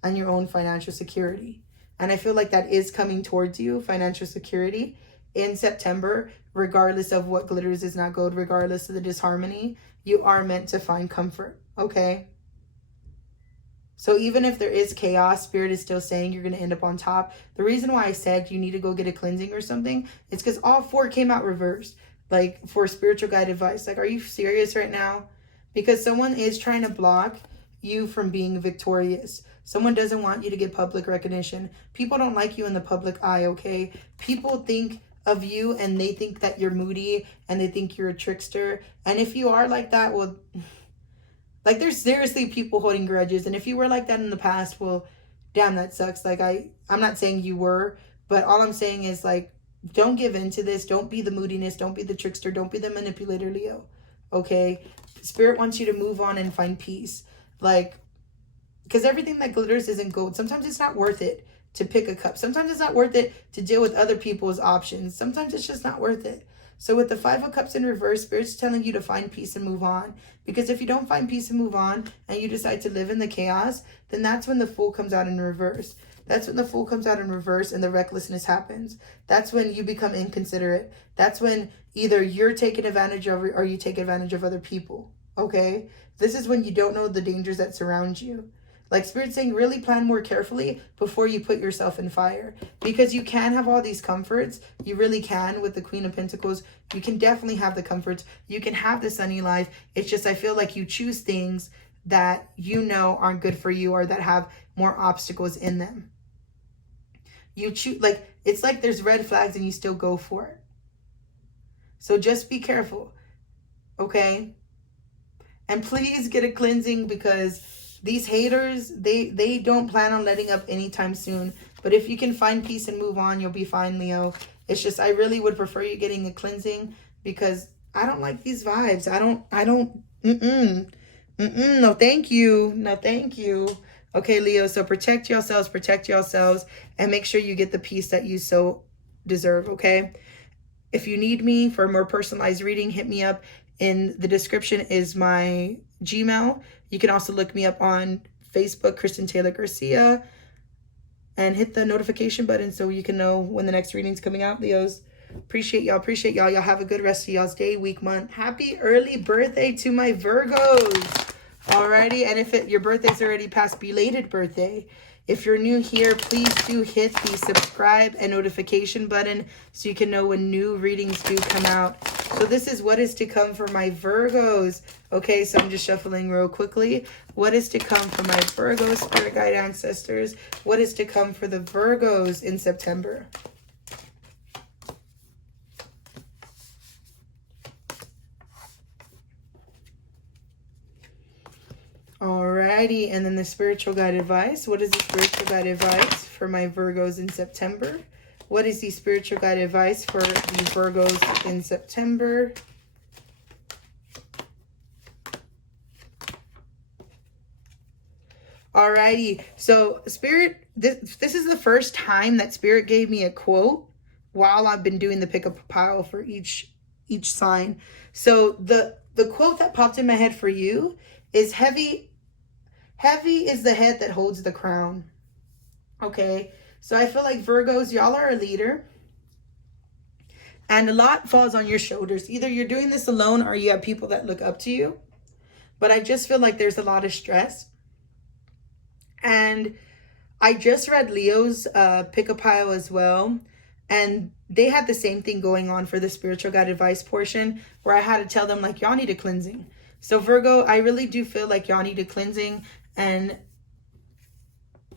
and your own financial security. And I feel like that is coming towards you, financial security, in September, regardless of what glitters is not gold, regardless of the disharmony. You are meant to find comfort, okay? So even if there is chaos, Spirit is still saying you're going to end up on top. The reason why I said you need to go get a cleansing or something, it's because all four came out reversed. Like, for spiritual guide advice. Like, are you serious right now? Because someone is trying to block you from being victorious. Someone doesn't want you to get public recognition. People don't like you in the public eye, okay? People think of you and they think that you're moody and they think you're a trickster. And if you are like that, well, like, there's seriously people holding grudges. And if you were like that in the past, well, damn, that sucks. Like, I'm not saying you were, but all I'm saying is, like, don't give in to this. Don't be the moodiness. Don't be the trickster. Don't be the manipulator, Leo. Okay? Spirit wants you to move on and find peace. Like, because everything that glitters isn't gold. Sometimes it's not worth it to pick a cup. Sometimes it's not worth it to deal with other people's options. Sometimes it's just not worth it. So with the Five of Cups in reverse, Spirit's telling you to find peace and move on. Because if you don't find peace and move on, and you decide to live in the chaos, then that's when the Fool comes out in reverse. That's when the Fool comes out in reverse and the recklessness happens. That's when you become inconsiderate. That's when either you're taken advantage of or you take advantage of other people. Okay? This is when you don't know the dangers that surround you. Like, Spirit's saying, really plan more carefully before you put yourself in fire. Because you can have all these comforts. You really can with the Queen of Pentacles. You can definitely have the comforts. You can have the sunny life. It's just, I feel like you choose things that you know aren't good for you or that have more obstacles in them. You choose, like, it's like there's red flags and you still go for it. So just be careful. Okay? And please get a cleansing, because these haters, they don't plan on letting up anytime soon. But if you can find peace and move on, you'll be fine, Leo. It's just, I really would prefer you getting a cleansing, because I don't like these vibes. No, thank you. No, thank you. Okay, Leo, so protect yourselves, and make sure you get the peace that you so deserve, okay? If you need me for a more personalized reading, hit me up. In the description is my Gmail. You can also look me up on Facebook, Kristen Taylor Garcia, and hit the notification button so you can know when the next reading's coming out, Leos. Appreciate y'all. Y'all have a good rest of y'all's day, week, month. Happy early birthday to my Virgos. Alrighty, and if your birthday's already past, belated birthday. If you're new here, please do hit the subscribe and notification button so you can know when new readings do come out. So this is what is to come for my Virgos. Okay, so I'm just shuffling real quickly. What is to come for my Virgo spirit guide ancestors? What is to come for the Virgos in September? Alrighty, and then the spiritual guide advice. What is the spiritual guide advice for my Virgos in September? What is the spiritual guide advice for the Virgos in September? Alrighty, so Spirit, this is the first time that Spirit gave me a quote while I've been doing the pick up pile for each sign. So the quote that popped in my head for you is heavy is the head that holds the crown. Okay, so I feel like Virgos, y'all are a leader. And a lot falls on your shoulders. Either you're doing this alone or you have people that look up to you. But I just feel like there's a lot of stress. And I just read Leo's pick-a pile as well, and they had the same thing going on for the spiritual guide advice portion, where I had to tell them, like, y'all need a cleansing. So Virgo, I really do feel like y'all need a cleansing, and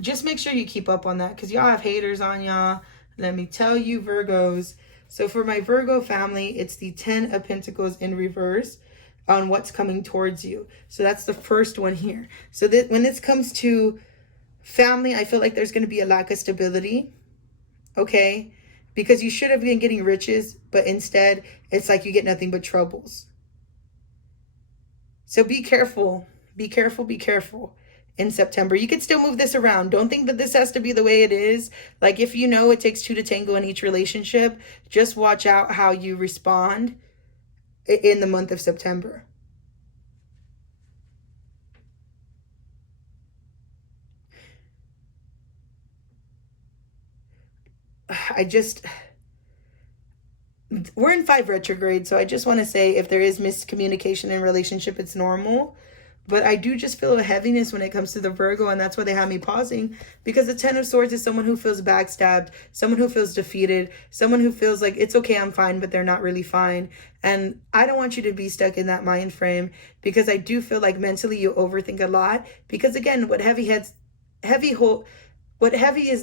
just make sure you keep up on that, because y'all have haters on y'all. Let me tell you, Virgos. So for my Virgo family, it's the 10 of Pentacles in reverse on what's coming towards you. So that's the first one here. So that when this comes to family, I feel like there's going to be a lack of stability, okay? Because you should have been getting riches, but instead it's like you get nothing but troubles. So be careful, be careful, be careful in September. You could still move this around. Don't think that this has to be the way it is. Like, if you know it takes two to tango in each relationship, just watch out how you respond in the month of September. We're in 5 retrograde, so I just want to say, if there is miscommunication in relationship, it's normal. But I do just feel a heaviness when it comes to the Virgo, and that's why they have me pausing, because the 10 of Swords is someone who feels backstabbed, someone who feels defeated, someone who feels like it's okay, I'm fine, but they're not really fine. And I don't want you to be stuck in that mind frame, because I do feel like mentally you overthink a lot. Because again, what heavy is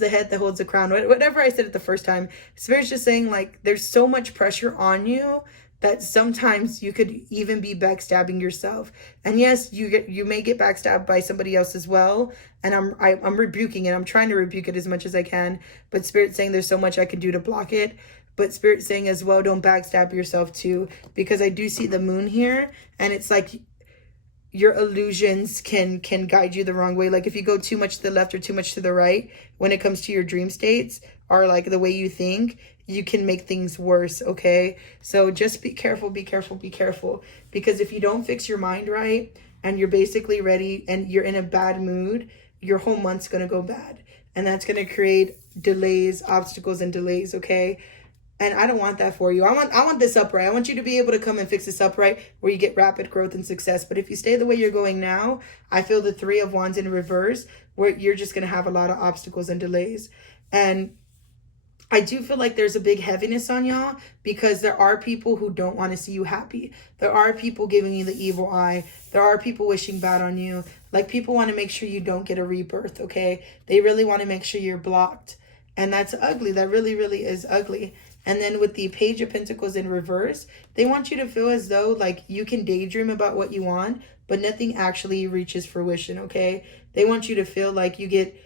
the head that holds the crown. Whatever I said it the first time, Spirit's just saying, like, there's so much pressure on you that sometimes you could even be backstabbing yourself. And yes, you may get backstabbed by somebody else as well. And I'm rebuking it. I'm trying to rebuke it as much as I can. But Spirit's saying there's so much I can do to block it. But Spirit's saying as well, don't backstab yourself too. Because I do see the moon here, and it's like your illusions can guide you the wrong way. Like, if you go too much to the left or too much to the right when it comes to your dream states, or like the way you think, you can make things worse, okay? So just be careful, be careful, be careful. Because if you don't fix your mind right, and you're basically ready and you're in a bad mood, your whole month's gonna go bad. And that's gonna create delays, obstacles, and delays, okay? And I don't want that for you. I want this upright. I want you to be able to come and fix this upright where you get rapid growth and success. But if you stay the way you're going now, I feel the 3 of Wands in reverse, where you're just going to have a lot of obstacles and delays. And I do feel like there's a big heaviness on y'all, because there are people who don't want to see you happy. There are people giving you the evil eye. There are people wishing bad on you. Like, people want to make sure you don't get a rebirth, okay? They really want to make sure you're blocked. And that's ugly. That really, really is ugly. And then with the Page of Pentacles in reverse, they want you to feel as though, like, you can daydream about what you want, but nothing actually reaches fruition, okay? They want you to feel like you get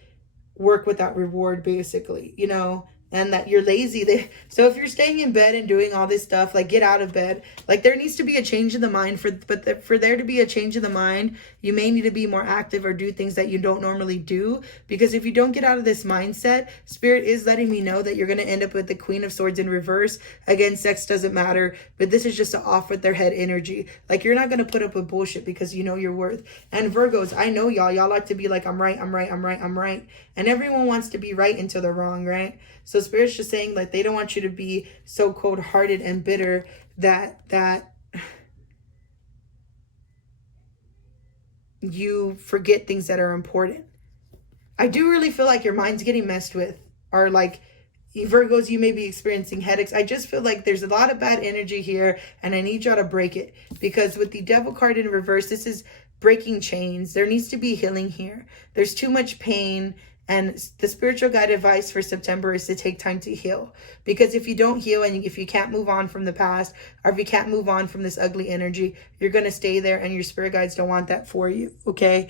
work without reward, basically, you know? And that you're lazy. So if you're staying in bed and doing all this stuff, like, get out of bed. Like, there needs to be a change in the mind. For there to be a change in the mind, you may need to be more active or do things that you don't normally do. Because if you don't get out of this mindset, Spirit is letting me know that you're going to end up with the Queen of Swords in reverse. Again, sex doesn't matter, but this is just an off with their head energy. Like, you're not going to put up with bullshit because you know your worth. And Virgos, I know y'all like to be like, I'm right, I'm right, I'm right, I'm right. And everyone wants to be right until they're wrong, right? So Spirit's just saying, like, they don't want you to be so cold-hearted and bitter that you forget things that are important. I do really feel like your mind's getting messed with. Or, like, Virgos, you may be experiencing headaches. I just feel like there's a lot of bad energy here, and I need y'all to break it. Because with the Devil card in reverse, this is breaking chains. There needs to be healing here. There's too much pain. And the spiritual guide advice for September is to take time to heal. Because if you don't heal, and if you can't move on from the past, or if you can't move on from this ugly energy, you're going to stay there, and your spirit guides don't want that for you, okay?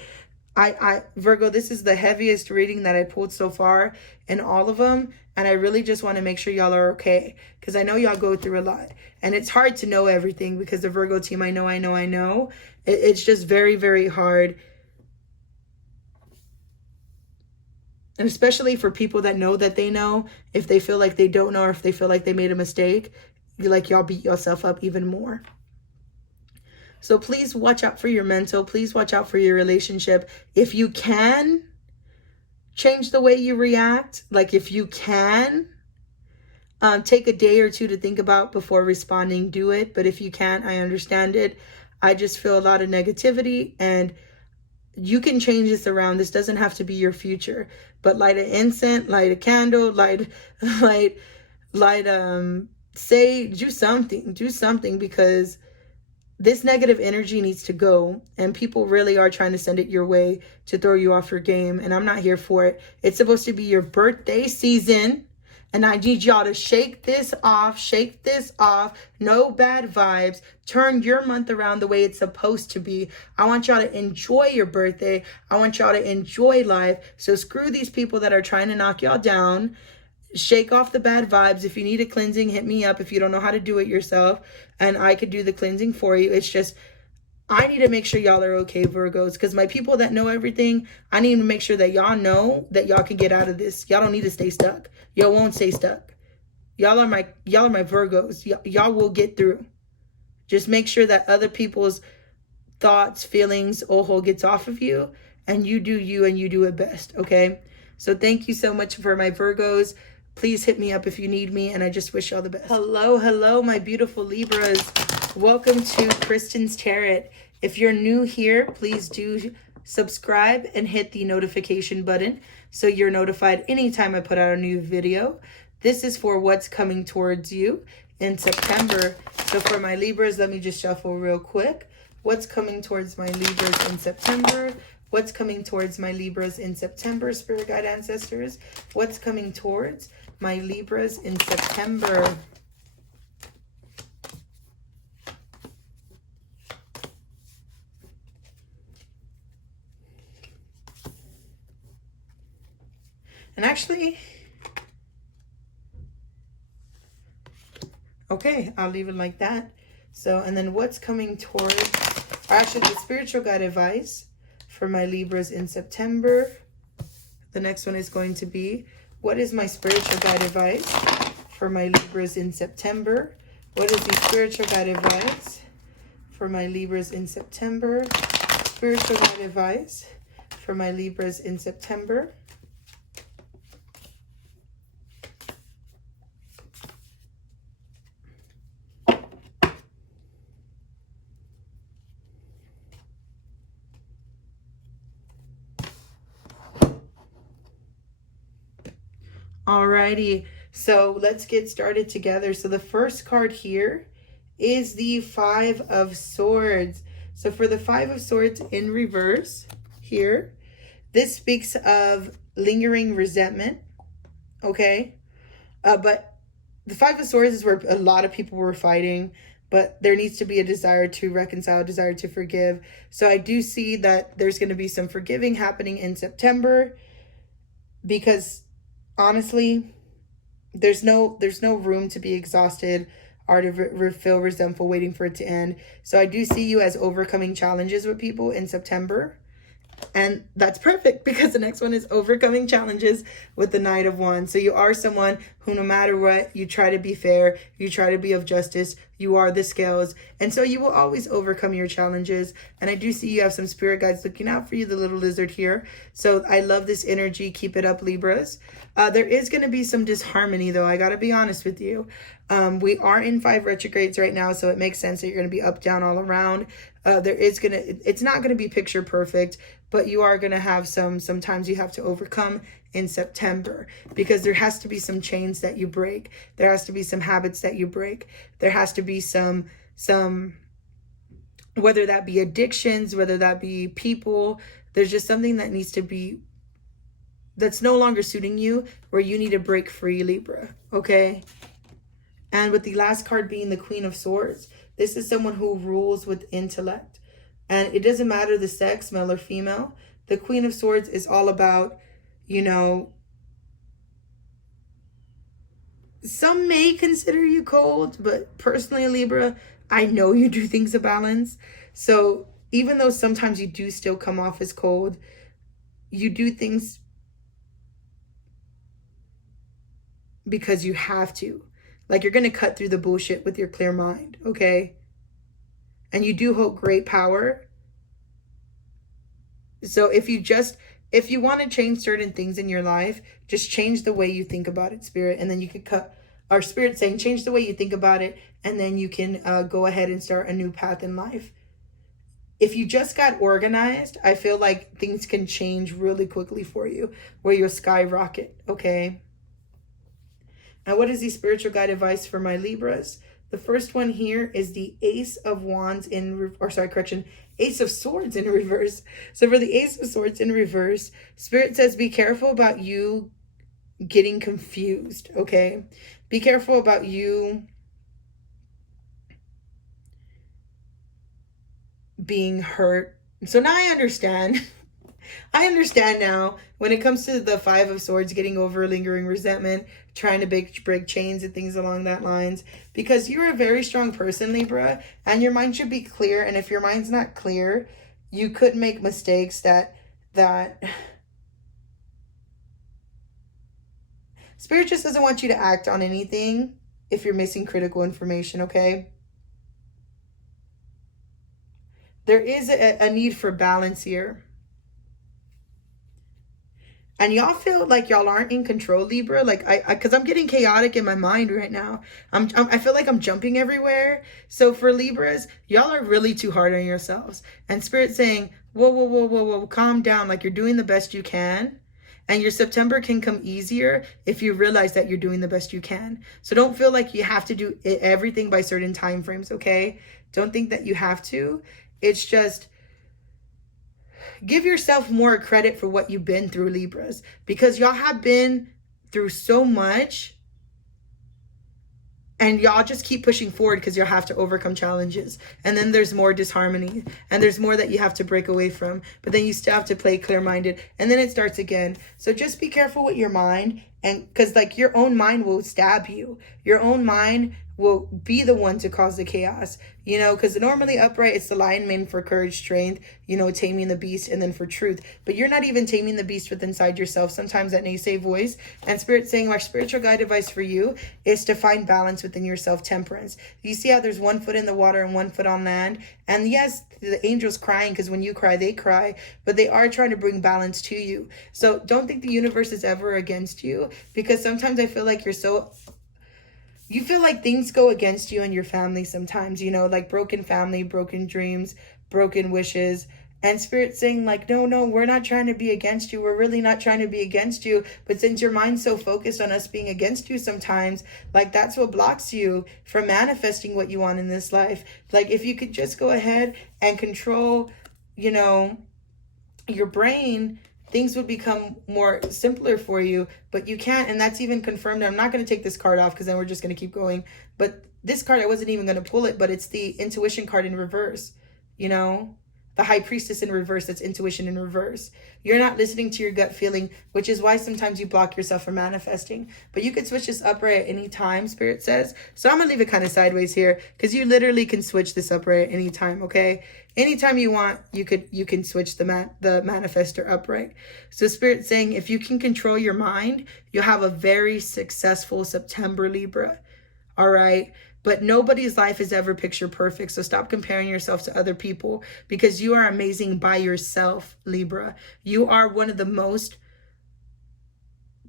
Virgo, this is the heaviest reading that I pulled so far in all of them. And I really just want to make sure y'all are okay. Because I know y'all go through a lot. And it's hard to know everything, because the Virgo team, I know. It's just very, very hard. And especially for people that know that they know, if they feel like they don't know, or if they feel like they made a mistake, y'all beat yourself up even more. So please watch out for your mental. Please watch out for your relationship. If you can change the way you react, like, if you can take a day or two to think about before responding, do it. But if you can't, I understand it. I just feel a lot of negativity, and you can change this around. This doesn't have to be your future, but light an incense, light a candle, say, do something, because this negative energy needs to go, and people really are trying to send it your way to throw you off your game, and I'm not here for it. It's supposed to be your birthday season, and I need y'all to shake this off, no bad vibes, turn your month around the way it's supposed to be. I want y'all to enjoy your birthday. I want y'all to enjoy life. So screw these people that are trying to knock y'all down. Shake off the bad vibes. If you need a cleansing, hit me up if you don't know how to do it yourself, and I could do the cleansing for you. It's just, I need to make sure y'all are okay, Virgos, because my people that know everything, I need to make sure that y'all know that y'all can get out of this. Y'all don't need to stay stuck. Y'all won't stay stuck. Y'all are my Virgos. Y'all will get through. Just make sure that other people's thoughts, feelings, ojo gets off of you, and you do you, and you do it best, okay? So thank you so much for my Virgos. Please hit me up if you need me, and I just wish y'all the best. Hello, my beautiful Libras. Welcome to Kristen's Tarot. If you're new here, please do subscribe and hit the notification button so you're notified anytime I put out a new video. This is for what's coming towards you in September. So for my Libras, let me just shuffle real quick. What's coming towards my Libras in September? What's coming towards my Libras in September, Spirit Guide Ancestors? What's coming towards my Libras in September? And actually, okay, I'll leave it like that. So, and then what's coming towards, or actually the spiritual guide advice for my Libras in September. The next one is going to be, what is my spiritual guide advice for my Libras in September? What is the spiritual guide advice for my Libras in September? Spiritual guide advice for my Libras in September. Alrighty, so let's get started together. So the first card here is the Five of Swords. So for the Five of Swords in reverse here, this speaks of lingering resentment, okay? But the Five of Swords is where a lot of people were fighting, but there needs to be a desire to reconcile, a desire to forgive. So I do see that there's going to be some forgiving happening in September, because honestly, there's no room to be exhausted or to feel resentful waiting for it to end. So I do see you as overcoming challenges with people in September. And that's perfect, because the next one is overcoming challenges with the Knight of Wands. So you are someone who, no matter what, you try to be fair, you try to be of justice, you are the scales. And so you will always overcome your challenges. And I do see you have some spirit guides looking out for you, the little lizard here. So I love this energy. Keep it up, Libras. There is going to be some disharmony, though. I got to be honest with you. We are in 5 retrogrades right now, so it makes sense that you're going to be up, down, all around. It's not going to be picture perfect, but you are going to have sometimes you have to overcome in September, because there has to be some chains that you break. There has to be some habits that you break. There has to be some, whether that be addictions, whether that be people, there's just something that needs to be, that's no longer suiting you, where you need to break free, Libra, okay? And with the last card being the Queen of Swords, this is someone who rules with intellect. And it doesn't matter the sex, male or female. The Queen of Swords is all about, you know, some may consider you cold, but personally, Libra, I know you do things a balance. So even though sometimes you do still come off as cold, you do things because you have to. Like, you're going to cut through the bullshit with your clear mind, okay? And you do hold great power. So if you want to change certain things in your life, just change the way you think about it, Spirit. And then you can our Spirit saying, change the way you think about it. And then you can go ahead and start a new path in life. if you just got organized, I feel like things can change really quickly for you, where you'll skyrocket, okay? And what is the spiritual guide advice for my Libras? The first one here is the Ace of Wands Ace of Swords in reverse. So for the Ace of Swords in reverse, Spirit says be careful about you getting confused, okay? Be careful about you being hurt. So now I understand. I understand now when it comes to the Five of Swords, getting over lingering resentment, trying to break chains and things along that lines, because you're a very strong person, Libra, and your mind should be clear. And if your mind's not clear, you could make mistakes that Spirit just doesn't want you to act on anything if you're missing critical information, okay? There is a need for balance here. And y'all feel like y'all aren't in control, Libra. Like because I'm getting chaotic in my mind right now. I feel like I'm jumping everywhere. So for Libras, y'all are really too hard on yourselves. And Spirit's saying, whoa, calm down. Like you're doing the best you can. And your September can come easier if you realize that you're doing the best you can. So don't feel like you have to do everything by certain time frames, okay? Don't think that you have to. It's just give yourself more credit for what you've been through, Libras, because y'all have been through so much and y'all just keep pushing forward because you'll have to overcome challenges. And then there's more disharmony and there's more that you have to break away from, but then you still have to play clear-minded and then it starts again. So just be careful with your mind, and because like your own mind will stab you. Your own mind will be the one to cause the chaos, you know, because normally upright, it's the lion mane for courage, strength, you know, taming the beast, and then for truth. But you're not even taming the beast within inside yourself. Sometimes that naysay voice, and Spirit saying my spiritual guide advice for you is to find balance within yourself, temperance. You see how there's 1 foot in the water and 1 foot on land? And yes, the angel's crying because when you cry, they cry, but they are trying to bring balance to you. So don't think the universe is ever against you, because sometimes I feel like you feel like things go against you and your family sometimes, you know, like broken family, broken dreams, broken wishes. And Spirit's saying like, no, we're not trying to be against you. We're really not trying to be against you. But since your mind's so focused on us being against you sometimes, like that's what blocks you from manifesting what you want in this life. Like if you could just go ahead and control, you know, your brain, things would become more simpler for you, but you can't. And that's even confirmed. I'm not going to take this card off because then we're just going to keep going. But this card, I wasn't even going to pull it, but it's the intuition card in reverse, you know, the high priestess in reverse. That's intuition in reverse. You're not listening to your gut feeling, which is why sometimes you block yourself from manifesting. But you could switch this upright at any time, Spirit says. So I'm going to leave it kind of sideways here because you literally can switch this upright at any time, okay? Anytime you want, you can switch the manifestor upright. So Spirit's saying if you can control your mind, you'll have a very successful September, Libra. All right? But nobody's life is ever picture perfect. So stop comparing yourself to other people because you are amazing by yourself, Libra. You are one of the most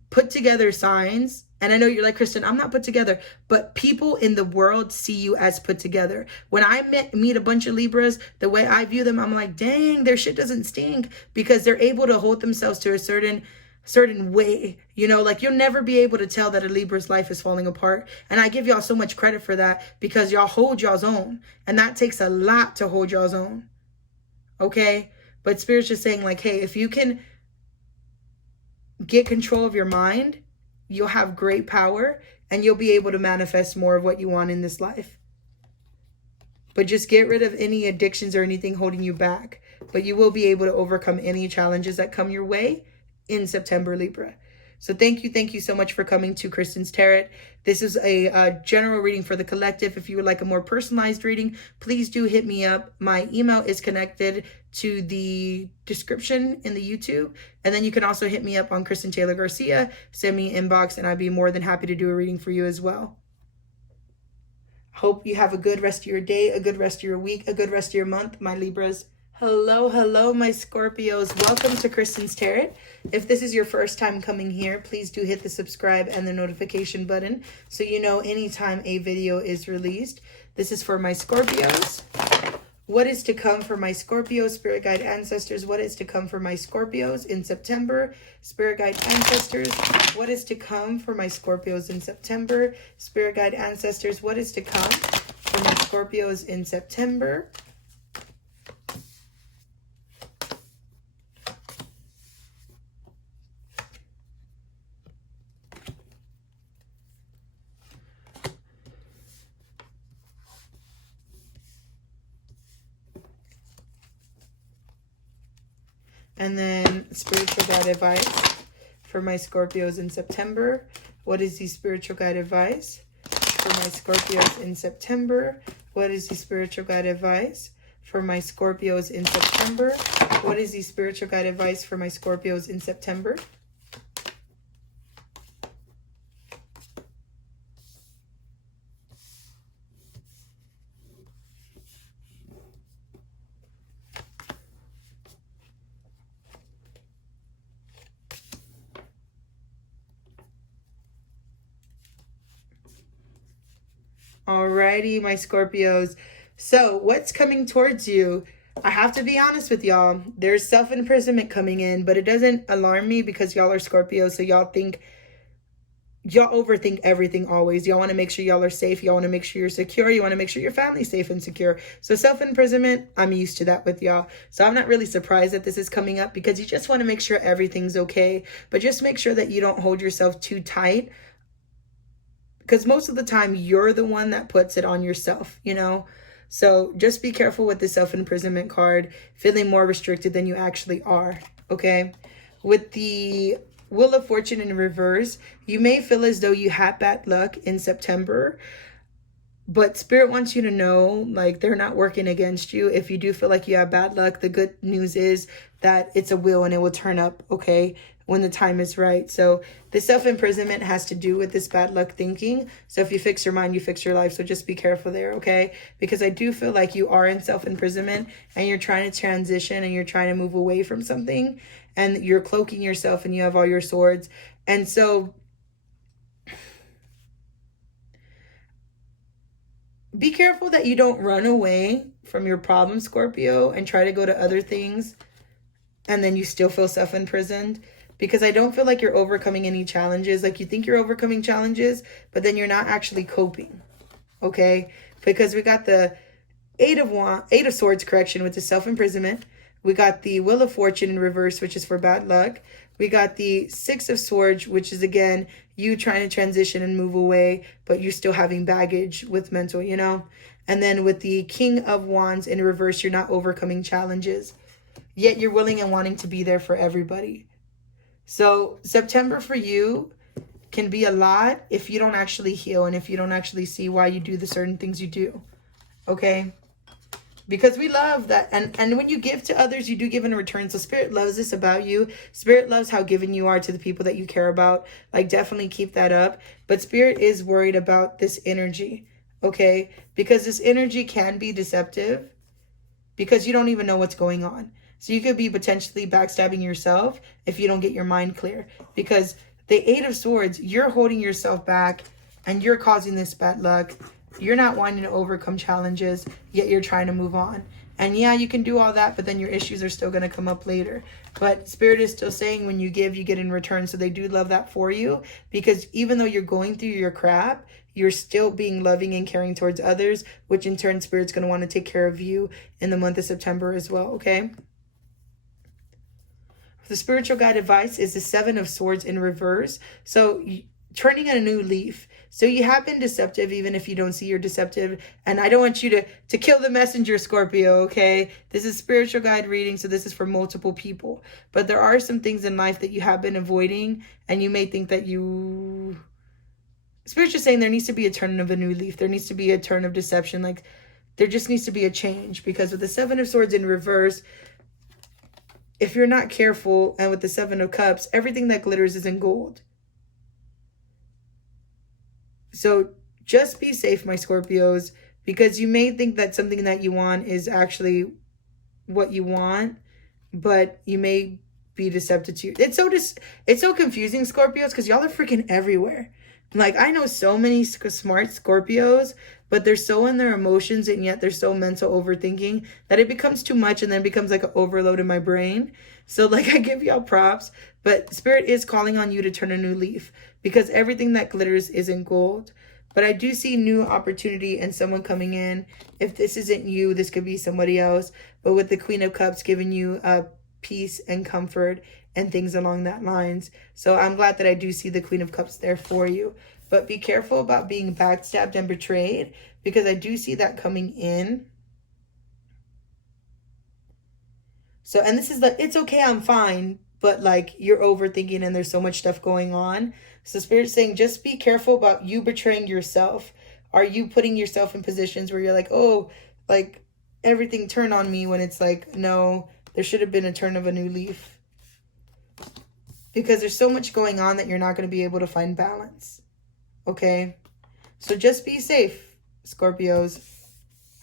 put together signs. And I know you're like, Kristen, I'm not put together, but people in the world see you as put together. When I meet a bunch of Libras, the way I view them, I'm like, dang, their shit doesn't stink, because they're able to hold themselves to a certain way, you know, like you'll never be able to tell that a Libra's life is falling apart. And I give y'all so much credit for that because y'all hold y'all's own, and that takes a lot to hold y'all's own. Okay. But Spirit's just saying like, hey, if you can get control of your mind, you'll have great power and you'll be able to manifest more of what you want in this life. But just get rid of any addictions or anything holding you back. But you will be able to overcome any challenges that come your way in September, Libra. So thank you so much for coming to Kristen's Tarot. This is a general reading for the collective. If you would like a more personalized reading, please do hit me up. My email is connected to the description in the YouTube. And then you can also hit me up on Kristen Taylor Garcia, send me an inbox, and I'd be more than happy to do a reading for you as well. Hope you have a good rest of your day, a good rest of your week, a good rest of your month, my Libras. Hello, my Scorpios. Welcome to Kristen's Tarot. If this is your first time coming here, please do hit the subscribe and the notification button so you know anytime a video is released. This is for my Scorpios. What is to come for my Scorpio, spirit guide ancestors? What is to come for my Scorpios in September? Spirit guide ancestors, what is to come for my Scorpios in September? Spirit guide ancestors, what is to come for my Scorpios in September? And then spiritual guide advice for my Scorpios in September. What is the spiritual guide advice for my Scorpios in September? What is the spiritual guide advice for my Scorpios in September? What is the spiritual guide advice for my Scorpios in September? Alrighty, my Scorpios. So what's coming towards you? I have to be honest with y'all. There's self-imprisonment coming in, but it doesn't alarm me because y'all are Scorpios. So y'all overthink everything always. Y'all want to make sure y'all are safe. Y'all want to make sure you're secure. You want to make sure your family's safe and secure. So self-imprisonment, I'm used to that with y'all. So I'm not really surprised that this is coming up because you just want to make sure everything's okay. But just make sure that you don't hold yourself too tight, because most of the time you're the one that puts it on yourself, you know? So just be careful with the self-imprisonment card, feeling more restricted than you actually are, okay? With the Wheel of Fortune in reverse, you may feel as though you had bad luck in September, but Spirit wants you to know, like, they're not working against you. If you do feel like you have bad luck, the good news is that it's a wheel and it will turn up, okay, when the time is right. So the self-imprisonment has to do with this bad luck thinking. So if you fix your mind, you fix your life. So just be careful there, okay? Because I do feel like you are in self-imprisonment and you're trying to transition and you're trying to move away from something and you're cloaking yourself and you have all your swords. And so be careful that you don't run away from your problem, Scorpio, and try to go to other things and then you still feel self-imprisoned. Because I don't feel like you're overcoming any challenges. Like, you think you're overcoming challenges, but then you're not actually coping, okay? Because we got the Eight of Swords correction with the self-imprisonment. We got the Wheel of Fortune in reverse, which is for bad luck. We got the Six of Swords, which is, again, you trying to transition and move away, but you're still having baggage with mental, you know? And then with the King of Wands in reverse, you're not overcoming challenges, yet you're willing and wanting to be there for everybody. So September for you can be a lot if you don't actually heal and if you don't actually see why you do the certain things you do, okay? Because we love that. And when you give to others, you do give in return. So Spirit loves this about you. Spirit loves how giving you are to the people that you care about. Like, definitely keep that up. But Spirit is worried about this energy, okay? Because this energy can be deceptive because you don't even know what's going on. So you could be potentially backstabbing yourself if you don't get your mind clear. Because the Eight of Swords, you're holding yourself back and you're causing this bad luck. You're not wanting to overcome challenges, yet you're trying to move on. And yeah, you can do all that, but then your issues are still going to come up later. But Spirit is still saying when you give, you get in return. So they do love that for you. Because even though you're going through your crap, you're still being loving and caring towards others, which in turn, Spirit's going to want to take care of you in the month of September as well, okay? The spiritual guide advice is the Seven of Swords in reverse. So turning a new leaf. So you have been deceptive, even if you don't see you're deceptive. And I don't want you to kill the messenger, Scorpio, okay? This is spiritual guide reading, so this is for multiple people. But there are some things in life that you have been avoiding, and you may think that you... Spirit's just saying there needs to be a turn of a new leaf. There needs to be a turn of deception. Like, there just needs to be a change. Because with the Seven of Swords in reverse, if you're not careful, and with the Seven of Cups, everything that glitters isn't gold. So just be safe, my Scorpios, because you may think that something that you want is actually what you want, but you may be deceptive to you. It's so confusing, Scorpios, because y'all are freaking everywhere. Like, I know so many smart Scorpios, but they're so in their emotions and yet they're so mental overthinking that it becomes too much and then becomes like an overload in my brain. So like I give y'all props, but Spirit is calling on you to turn a new leaf because everything that glitters isn't gold. But I do see new opportunity and someone coming in. If this isn't you, this could be somebody else. But with the Queen of Cups giving you peace and comfort and things along that lines. So I'm glad that I do see the Queen of Cups there for you. But be careful about being backstabbed and betrayed because I do see that coming in. So, and this is the, it's okay, I'm fine, but like you're overthinking and there's so much stuff going on. So Spirit's saying, just be careful about you betraying yourself. Are you putting yourself in positions where you're like, oh, like everything turned on me, when it's like, no, there should have been a turn of a new leaf. Because there's so much going on that you're not going to be able to find balance. Okay? So just be safe, Scorpios.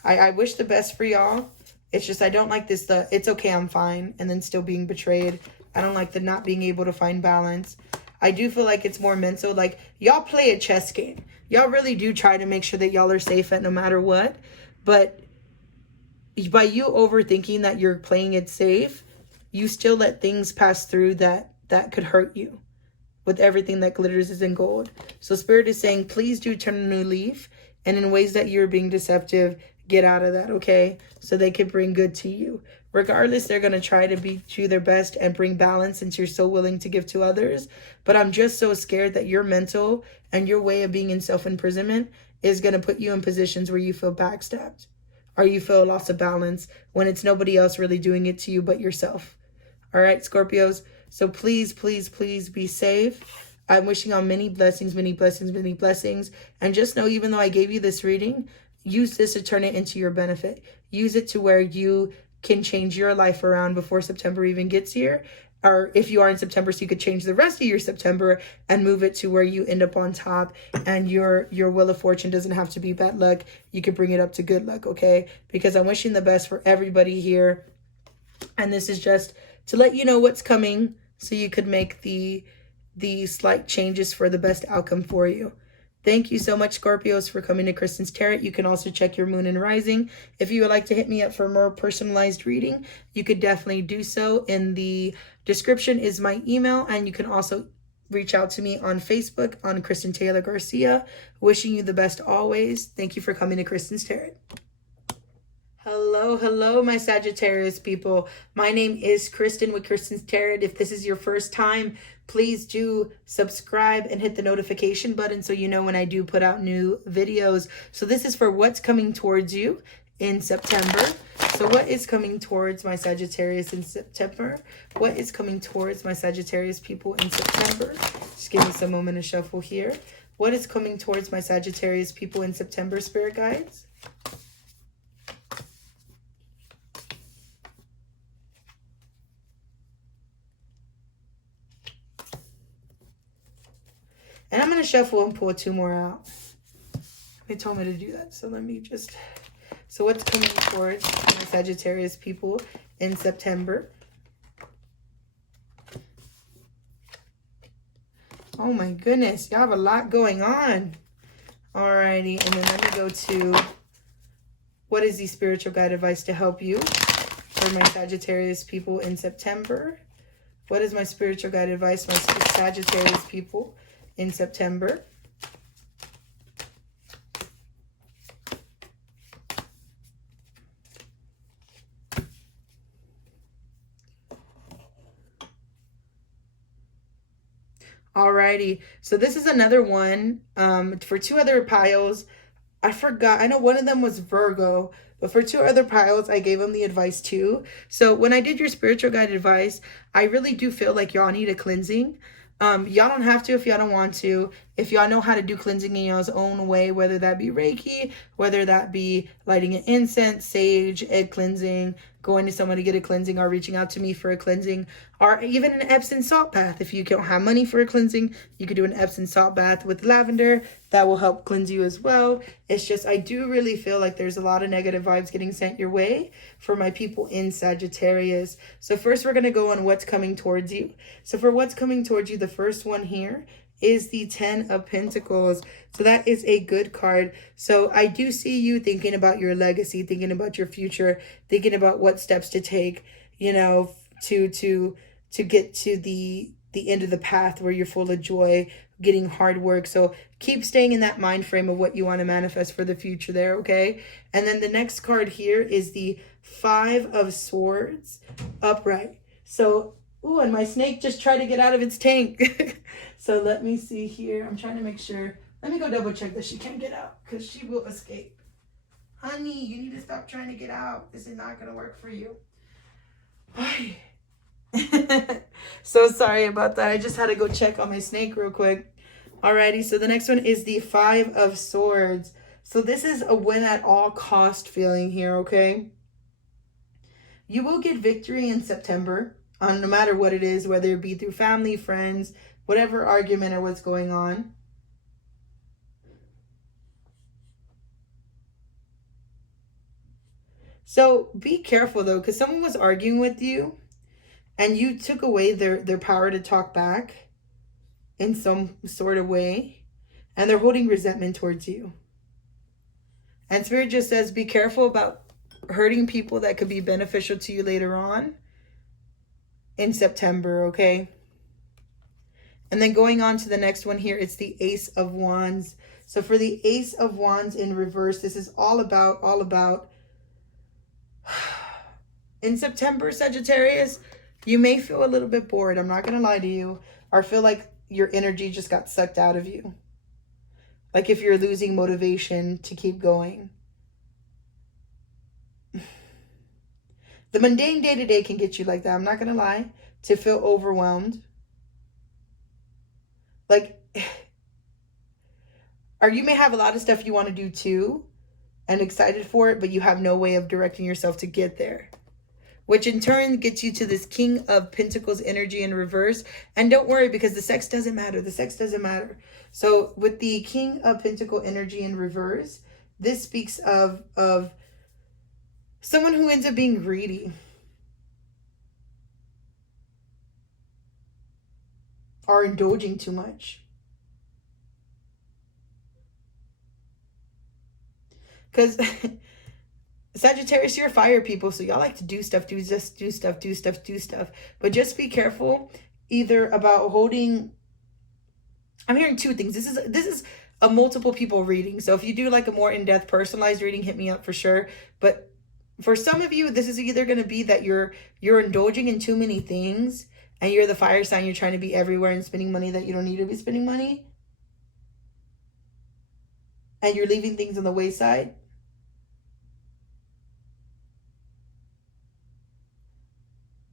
I wish the best for y'all. It's just I don't like this, it's okay, I'm fine, and then still being betrayed. I don't like the not being able to find balance. I do feel like it's more mental. Like, y'all play a chess game. Y'all really do try to make sure that y'all are safe at no matter what. But by you overthinking that you're playing it safe, you still let things pass through that could hurt you. With everything that glitters is in gold. So Spirit is saying, please do turn a new leaf. And in ways that you're being deceptive, get out of that, okay? So they can bring good to you. Regardless, they're going to try to do their best and bring balance since you're so willing to give to others. But I'm just so scared that your mental and your way of being in self-imprisonment is going to put you in positions where you feel backstabbed. Or you feel a loss of balance when it's nobody else really doing it to you but yourself. All right, Scorpios? So please, please, please be safe. I'm wishing on many blessings, many blessings, many blessings. And just know, even though I gave you this reading, use this to turn it into your benefit. Use it to where you can change your life around before September even gets here. Or if you are in September, so you could change the rest of your September and move it to where you end up on top and your wheel of fortune doesn't have to be bad luck. You could bring it up to good luck, okay? Because I'm wishing the best for everybody here. And this is just to let you know what's coming so you could make the slight changes for the best outcome for you. Thank you so much, Scorpios, for coming to Kristen's Tarot. You can also check your moon and rising. If you would like to hit me up for more personalized reading, you could definitely do so. In the description is my email, and you can also reach out to me on Facebook on Kristen Taylor Garcia. Wishing you the best always. Thank you for coming to Kristen's Tarot. Hello, hello, my Sagittarius people. My name is Kristen with Kristen's Tarot. If this is your first time, please do subscribe and hit the notification button so you know when I do put out new videos. So this is for what's coming towards you in September. So what is coming towards my Sagittarius in September? What is coming towards my Sagittarius people in September? Just give me some moment to shuffle here. What is coming towards my Sagittarius people in September, Spirit Guides? And I'm going to shuffle and pull two more out. They told me to do that. So let me just... So what's coming towards my Sagittarius people in September? Oh my goodness. Y'all have a lot going on. Alrighty. And then let me go to... What is the spiritual guide advice to help you for my Sagittarius people in September? What is my spiritual guide advice, my Sagittarius people in September? Alrighty, so this is another one for two other piles. I forgot, I know one of them was Virgo, but for two other piles, I gave them the advice too. So when I did your spiritual guide advice, I really do feel like y'all need a cleansing. Y'all don't have to if y'all don't want to. If y'all know how to do cleansing in y'all's own way, whether that be Reiki, whether that be lighting an incense, sage, egg cleansing, going to someone to get a cleansing, or reaching out to me for a cleansing, or even an Epsom salt bath. If you don't have money for a cleansing, you could do an Epsom salt bath with lavender. That will help cleanse you as well. It's just, I do really feel like there's a lot of negative vibes getting sent your way for my people in Sagittarius. So first we're going to go on what's coming towards you. So for what's coming towards you, the first one here is the 10 of Pentacles. So that is a good card. So I do see you thinking about your legacy, thinking about your future, thinking about what steps to take, you know, to get to the end of the path where you're full of joy, getting hard work. So keep staying in that mind frame of what you want to manifest for the future there, okay? And then the next card here is the 5 of Swords upright. So, ooh, and my snake just tried to get out of its tank. So let me see here. I'm trying to make sure. Let me go double check that she can't get out because she will escape. Honey, you need to stop trying to get out. This is not going to work for you. So sorry about that. I just had to go check on my snake real quick. Alrighty, so the next one is the 5 of Swords. So this is a win at all cost feeling here, okay? You will get victory in September on no matter what it is, whether it be through family, friends, whatever argument or what's going on. So be careful though, because someone was arguing with you and you took away their power to talk back in some sort of way, and they're holding resentment towards you. And Spirit just says, be careful about hurting people that could be beneficial to you later on in September, okay? And then going on to the next one here, it's the Ace of Wands. So for the Ace of Wands in reverse, this is all about in September, Sagittarius, you may feel a little bit bored. I'm not going to lie to you. Or feel like your energy just got sucked out of you. Like if you're losing motivation to keep going. The mundane day-to-day can get you like that. I'm not going to lie. To feel overwhelmed. Like, or you may have a lot of stuff you want to do too. And excited for it. But you have no way of directing yourself to get there. Which in turn gets you to this King of Pentacles energy in reverse. And don't worry, because the sex doesn't matter. The sex doesn't matter. So with the King of Pentacle energy in reverse, this speaks of someone who ends up being greedy. Or indulging too much. Because Sagittarius, you're fire people, so y'all like to do stuff, do stuff. But just be careful either about holding. I'm hearing two things. This is a multiple people reading. So if you do like a more in-depth personalized reading, hit me up for sure. But for some of you, this is either going to be that you're indulging in too many things and you're the fire sign, you're trying to be everywhere and spending money that you don't need to be spending money. And you're leaving things on the wayside.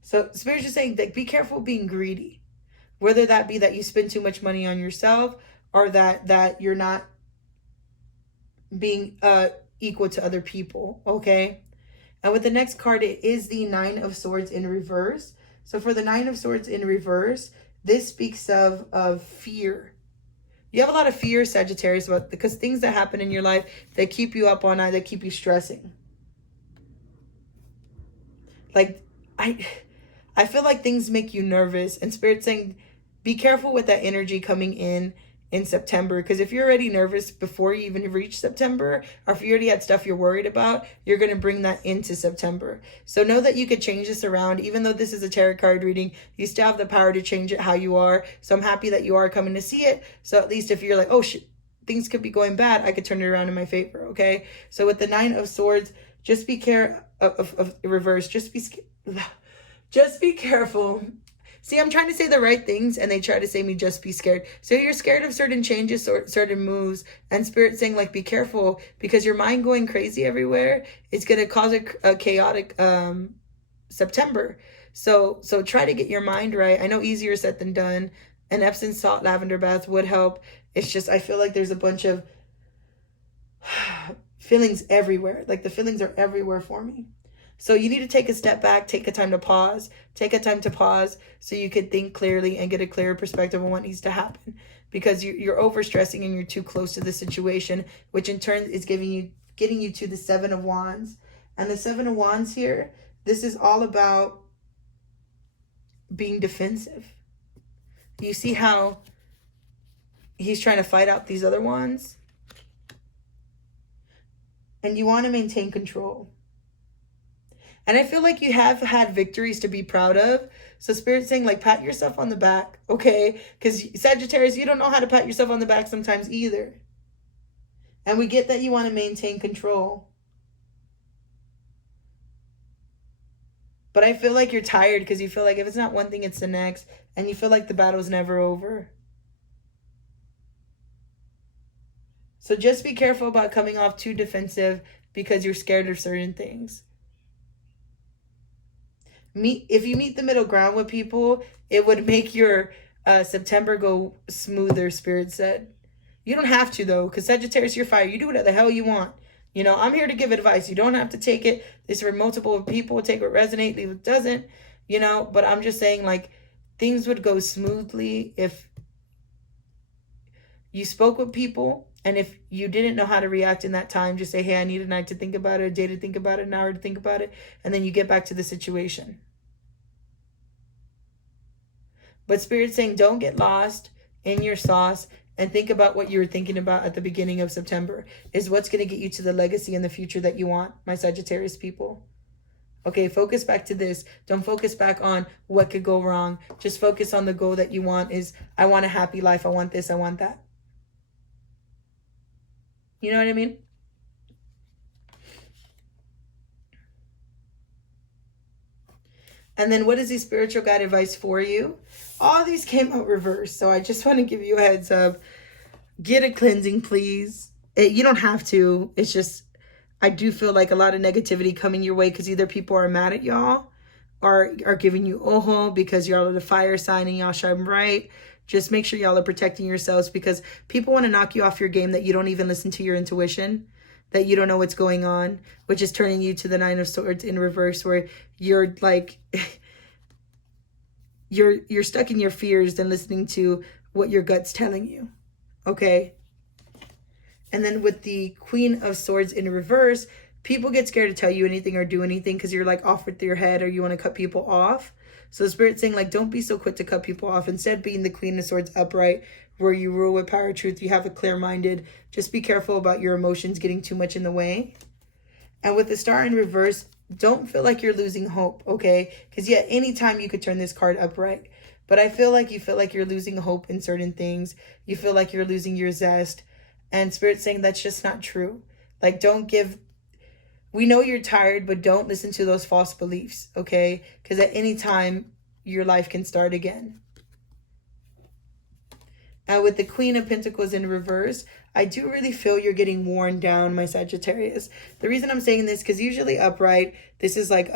So Spirit's just saying that be careful being greedy. Whether that be that you spend too much money on yourself or that you're not being equal to other people, okay? And with the next card, it is the 9 of Swords in reverse. So for the 9 of Swords in reverse, this speaks of fear. You have a lot of fear, Sagittarius, because things that happen in your life, they keep you up all night, they keep you stressing. Like, I feel like things make you nervous, and Spirit's saying be careful with that energy coming in September, because if you're already nervous before you even reach September, or if you already had stuff you're worried about, you're going to bring that into September. So know that you could change this around. Even though this is a tarot card reading, you still have the power to change it how you are. So I'm happy that you are coming to see it. So at least if you're like, oh shit, things could be going bad, I could turn it around in my favor, okay? So with the 9 of Swords, just be careful of reverse. Just be careful. See, I'm trying to say the right things and they try to say me just be scared. So you're scared of certain changes, certain moves, and Spirit saying like be careful, because your mind going crazy everywhere is going to cause a chaotic September. So try to get your mind right. I know easier said than done. An Epsom salt lavender bath would help. It's just I feel like there's a bunch of feelings everywhere. Like the feelings are everywhere for me. So you need to take a step back, take a time to pause so you could think clearly and get a clearer perspective on what needs to happen, because you're overstressing and you're too close to the situation, which in turn is getting you to the 7 of Wands. And the 7 of Wands here, this is all about being defensive. You see how he's trying to fight out these other ones. And you want to maintain control. And I feel like you have had victories to be proud of. So Spirit's saying, like, pat yourself on the back, okay? Because Sagittarius, you don't know how to pat yourself on the back sometimes either. And we get that you want to maintain control. But I feel like you're tired because you feel like if it's not one thing, it's the next. And you feel like the battle's never over. So just be careful about coming off too defensive because you're scared of certain things. If you meet the middle ground with people, it would make your September go smoother, Spirit said. You don't have to, though, because Sagittarius, you're fire. You do whatever the hell you want. You know, I'm here to give advice. You don't have to take it. This is for multiple people. Take what resonates, leave what doesn't. You know, but I'm just saying, like, things would go smoothly if you spoke with people. And if you didn't know how to react in that time, just say, hey, I need a night to think about it, a day to think about it, an hour to think about it. And then you get back to the situation. But Spirit's saying, don't get lost in your sauce and think about what you were thinking about at the beginning of September is what's going to get you to the legacy and the future that you want, my Sagittarius people. Okay, focus back to this. Don't focus back on what could go wrong. Just focus on the goal that you want is, I want a happy life. I want this. I want that. You know what I mean? And then what is the spiritual guide advice for you? All these came out reversed. So I just want to give you a heads up. Get a cleansing, please. You don't have to. It's just, I do feel like a lot of negativity coming your way because either people are mad at y'all or are giving you ojo because y'all are the fire sign and y'all shine bright. Just make sure y'all are protecting yourselves because people want to knock you off your game that you don't even listen to your intuition, that you don't know what's going on, which is turning you to the Nine of Swords in reverse where you're like, you're stuck in your fears than listening to what your gut's telling you. Okay. And then with the Queen of Swords in reverse, people get scared to tell you anything or do anything because you're like off with your head or you want to cut people off. So Spirit's saying, like, don't be so quick to cut people off. Instead, being the Queen of Swords upright, where you rule with power, truth, you have a clear-minded. Just be careful about your emotions getting too much in the way. And with the Star in reverse, don't feel like you're losing hope, okay? Because, yeah, anytime you could turn this card upright. But I feel like you feel like you're losing hope in certain things. You feel like you're losing your zest. And Spirit's saying that's just not true. Like, don't give... We know you're tired, but don't listen to those false beliefs, okay? Because at any time, your life can start again. And with the Queen of Pentacles in reverse, I do really feel you're getting worn down, my Sagittarius. The reason I'm saying this, because usually upright, this is like,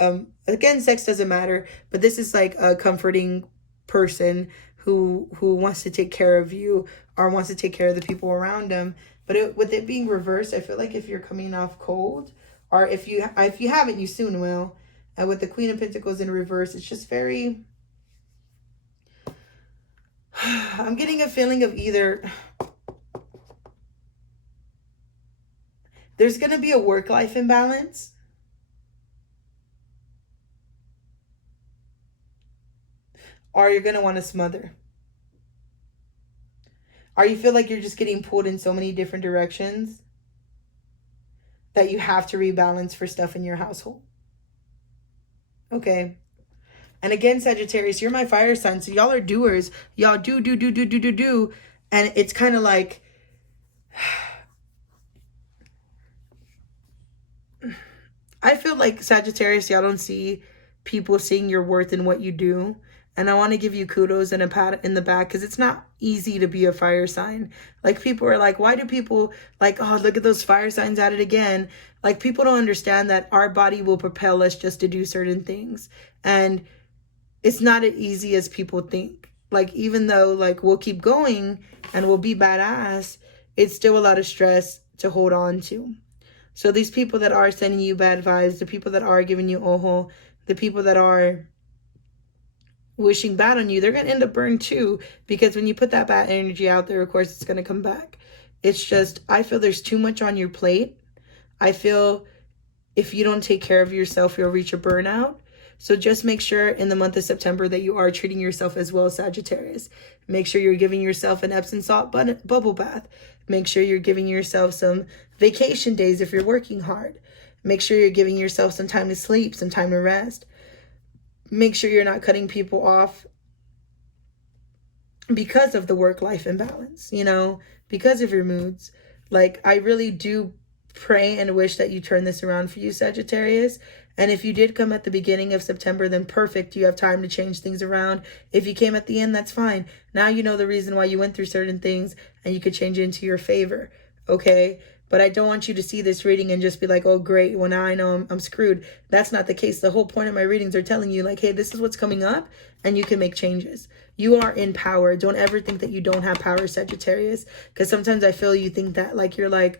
again, sex doesn't matter, but this is like a comforting person who wants to take care of you or wants to take care of the people around them. But with it being reversed, I feel like if you're coming off cold, or if you haven't, you soon will. And with the Queen of Pentacles in reverse, it's just very... I'm getting a feeling of either... There's going to be a work-life imbalance. Or you're going to want to smother. Or you feel like you're just getting pulled in so many different directions that you have to rebalance for stuff in your household. Okay. And again, Sagittarius, you're my fire sign. So y'all are doers. Y'all do. And it's kind of like... I feel like Sagittarius, y'all don't see people seeing your worth in what you do. And I want to give you kudos and a pat in the back because it's not easy to be a fire sign. Like, people are like, why do people like, oh, look at those fire signs at it again? Like, people don't understand that our body will propel us just to do certain things. And it's not as easy as people think. Like, even though, like, we'll keep going and we'll be badass, it's still a lot of stress to hold on to. So these people that are sending you bad vibes, the people that are giving you ojo, the people that are wishing bad on you, they're going to end up burned too, because when you put that bad energy out there, of course, it's going to come back. It's just, I feel there's too much on your plate. I feel if you don't take care of yourself, you'll reach a burnout. So just make sure in the month of September that you are treating yourself as well, Sagittarius. Make sure you're giving yourself an Epsom salt bubble bath. Make sure you're giving yourself some vacation days if you're working hard. Make sure you're giving yourself some time to sleep, some time to rest. Make sure you're not cutting people off because of the work-life imbalance, you know, because of your moods. Like, I really do pray and wish that you turn this around for you, Sagittarius. And if you did come at the beginning of September, then perfect. You have time to change things around. If you came at the end, that's fine. Now you know the reason why you went through certain things, and you could change it into your favor, okay? But I don't want you to see this reading and just be like, oh, great, well, now I know I'm screwed. That's not the case. The whole point of my readings are telling you, like, hey, this is what's coming up, and you can make changes. You are in power. Don't ever think that you don't have power, Sagittarius, because sometimes I feel you think that, like, you're like,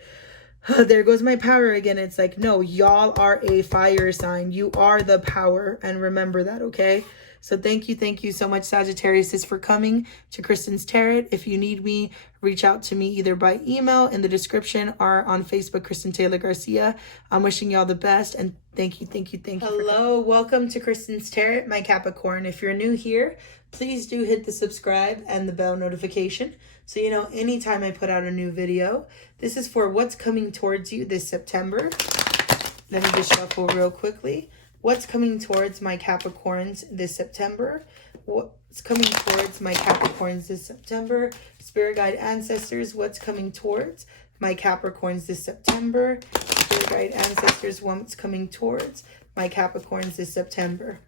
oh, there goes my power again. It's like, no, y'all are a fire sign. You are the power, and remember that, okay? So thank you so much, Sagittarius, for coming to Kristen's Tarot. If you need me, reach out to me either by email in the description or on Facebook, Kristen Taylor Garcia. I'm wishing y'all the best, and thank you. Hello, welcome to Kristen's Tarot, my Capricorn. If you're new here, please do hit the subscribe and the bell notification so you know anytime I put out a new video. This is for what's coming towards you this September. Let me just shuffle real quickly. What's coming towards my Capricorns this September? What's coming towards my Capricorns this September? Spirit guide ancestors, what's coming towards my Capricorns this September? Spirit guide ancestors, what's coming towards my Capricorns this September?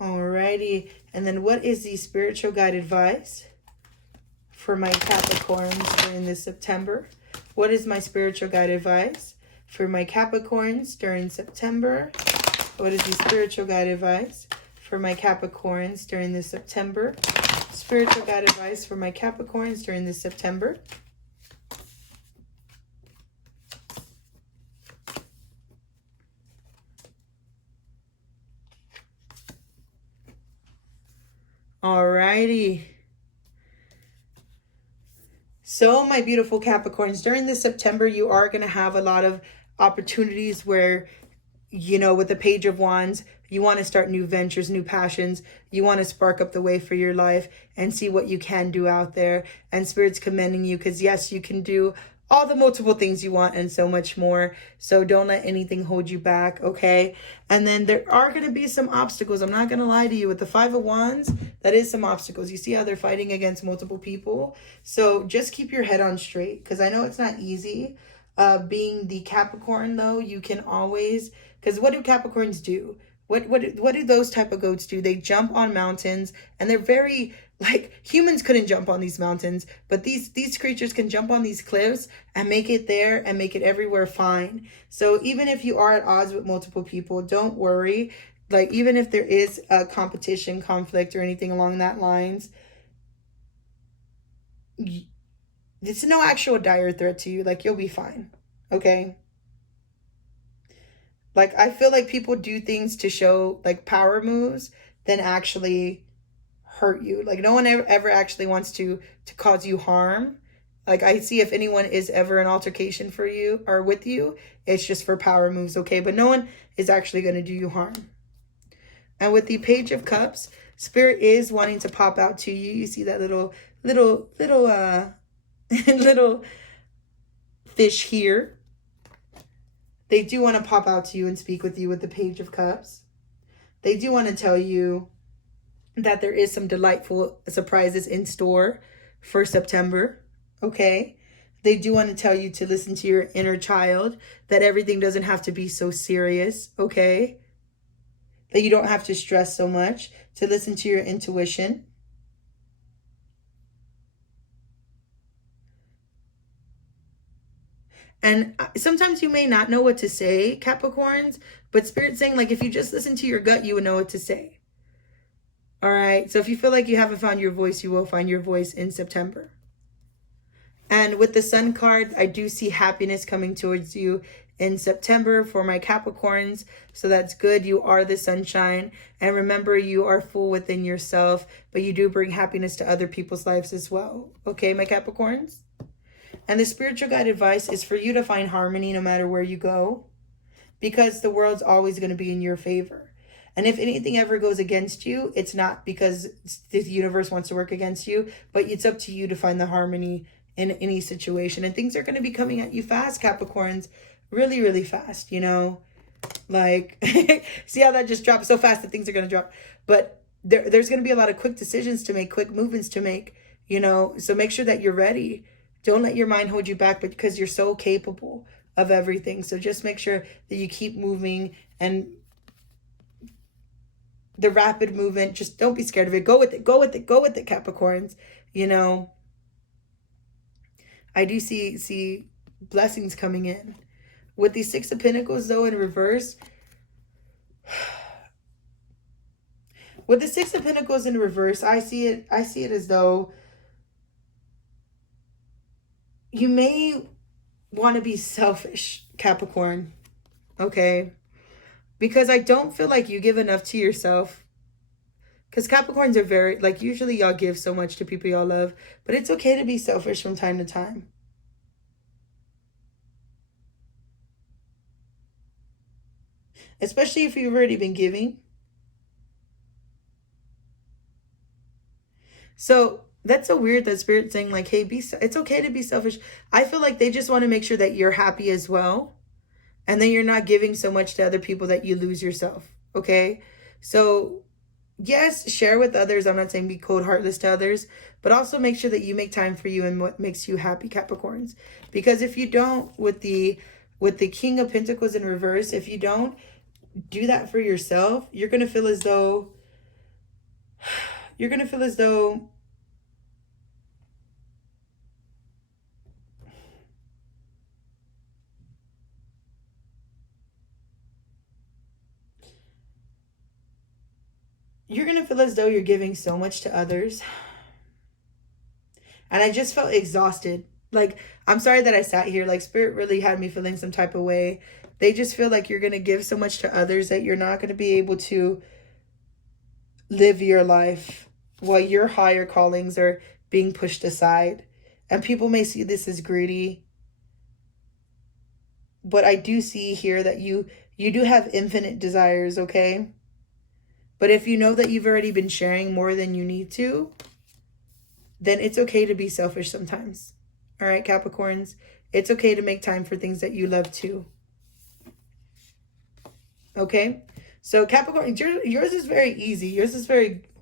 Alrighty, and then what is the spiritual guide advice for my Capricorns during this September? What is my spiritual guide advice for my Capricorns during September? What is the spiritual guide advice for my Capricorns during this September? Spiritual guide advice for my Capricorns during this September. Alrighty. So my beautiful Capricorns, during this September, you are going to have a lot of opportunities where, you know, with the Page of Wands, you want to start new ventures, new passions. You want to spark up the way for your life and see what you can do out there. And Spirit's commending you because, yes, you can do all the multiple things you want and so much more. So don't let anything hold you back, okay? And then there are going to be some obstacles. I'm not going to lie to you. With the Five of Wands, that is some obstacles. You see how they're fighting against multiple people? So just keep your head on straight, because I know it's not easy. Being the Capricorn, though, you can always... Because what do Capricorns do? What do those type of goats do? They jump on mountains, and they're very... Like, humans couldn't jump on these mountains, but these creatures can jump on these cliffs and make it there and make it everywhere fine. So even if you are at odds with multiple people, don't worry. Like, even if there is a competition, conflict, or anything along that lines, it's no actual dire threat to you. Like, you'll be fine, okay? Like, I feel like people do things to show, like, power moves than actually... hurt you. Like, no one ever actually wants to cause you harm. Like, I see if anyone is ever an altercation for you or with you, it's just for power moves, okay? But no one is actually going to do you harm. And with the Page of Cups, Spirit is wanting to pop out to you. You see that little little fish here. They do want to pop out to you and speak with you with the Page of Cups. They do want to tell you that there is some delightful surprises in store for September, okay? They do want to tell you to listen to your inner child, that everything doesn't have to be so serious, okay? That you don't have to stress so much, to listen to your intuition. And sometimes you may not know what to say, Capricorns, but Spirit's saying, like, if you just listen to your gut, you would know what to say. All right, so if you feel like you haven't found your voice, you will find your voice in September. And with the Sun card, I do see happiness coming towards you in September for my Capricorns. So that's good. You are the sunshine. And remember, you are full within yourself, but you do bring happiness to other people's lives as well. Okay, my Capricorns? And the spiritual guide advice is for you to find harmony no matter where you go, because the world's always going to be in your favor. And if anything ever goes against you, it's not because the universe wants to work against you, but it's up to you to find the harmony in any situation. And things are going to be coming at you fast, Capricorns, really, really fast, you know, like, see how that just dropped so fast that things are going to drop. But there's going to be a lot of quick decisions to make, quick movements to make, you know, so make sure that you're ready. Don't let your mind hold you back, but because you're so capable of everything. So just make sure that you keep moving, and the rapid movement, just don't be scared of it. Go with it, go with it, go with it, Capricorns. You know, I do see blessings coming in. With the Six of Pentacles, though, in reverse, with the Six of Pentacles in reverse, I see it as though you may want to be selfish, Capricorn, okay? Because I don't feel like you give enough to yourself. Because Capricorns are very, like, usually y'all give so much to people y'all love, but it's okay to be selfish from time to time. Especially if you've already been giving. So that's so weird that Spirit's saying, like, hey, it's okay to be selfish. I feel like they just want to make sure that you're happy as well, and then you're not giving so much to other people that you lose yourself, okay? So yes, share with others. I'm not saying be cold, heartless to others, but also make sure that you make time for you and what makes you happy, Capricorns. Because if you don't, with the King of Pentacles in reverse, if you don't do that for yourself, you're going to feel as though you're going to feel as though you're giving so much to others. And I just felt exhausted. Like, I'm sorry that I sat here. Like, Spirit really had me feeling some type of way. They just feel like you're going to give so much to others that you're not going to be able to live your life while your higher callings are being pushed aside. And people may see this as greedy. But I do see here that you do have infinite desires, okay? But if you know that you've already been sharing more than you need to, then it's okay to be selfish sometimes. All right, Capricorns? It's okay to make time for things that you love too. Okay? So Capricorn, yours is very easy. Yours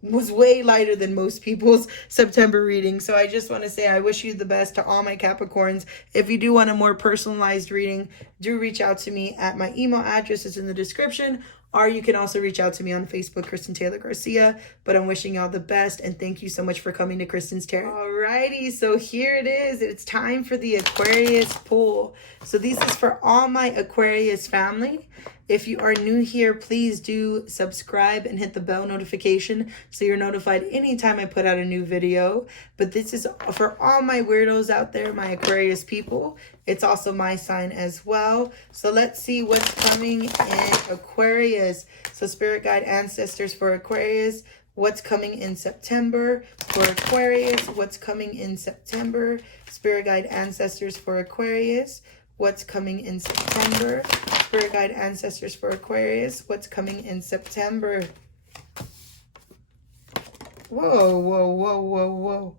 was way lighter than most people's September reading. So I just want to say I wish you the best to all my Capricorns. If you do want a more personalized reading, do reach out to me at my email address. It's in the description. Or you can also reach out to me on Facebook, Kristen Taylor Garcia. But I'm wishing y'all the best, and thank you so much for coming to Kristen's Tarot. Alrighty, so here it is. It's time for the Aquarius pull. So this is for all my Aquarius family. If you are new here, please do subscribe and hit the bell notification so you're notified anytime I put out a new video. But this is for all my weirdos out there, my Aquarius people. It's also my sign as well. So let's see what's coming in Aquarius. So Spirit Guide Ancestors for Aquarius. What's coming in September for Aquarius? What's coming in September? Spirit Guide Ancestors for Aquarius. What's coming in September? Spirit Guide Ancestors for Aquarius. What's coming in September? Whoa, whoa, whoa, whoa, whoa.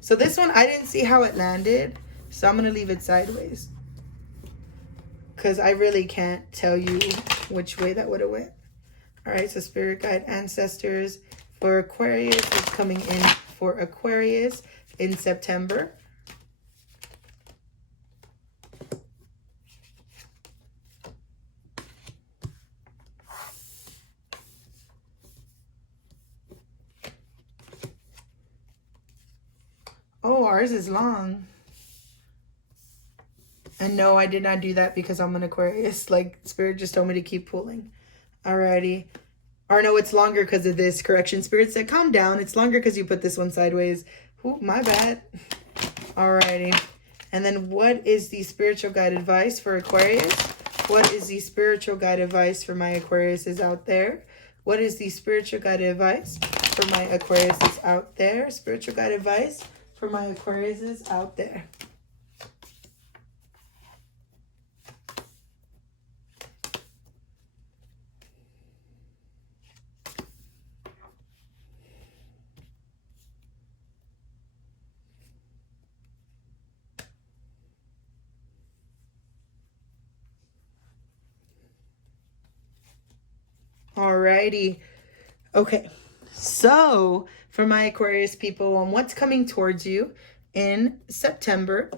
So this one, I didn't see how it landed. So I'm going to leave it sideways. Because I really can't tell you which way that would have went. All right, so Spirit Guide Ancestors for Aquarius is coming in for Aquarius in September. Oh, ours is long. And no, I did not do that because I'm an Aquarius. Like, Spirit just told me to keep pulling. Alrighty. Or no, it's longer because of this. Correction. Spirit said, calm down. It's longer because you put this one sideways. Ooh, my bad. Alrighty. And then what is the spiritual guide advice for Aquarius? What is the spiritual guide advice for my Aquariuses out there? What is the spiritual guide advice for my Aquariuses out there? Spiritual guide advice for my Aquariuses out there. Alrighty. Okay. So for my Aquarius people, on what's coming towards you in September,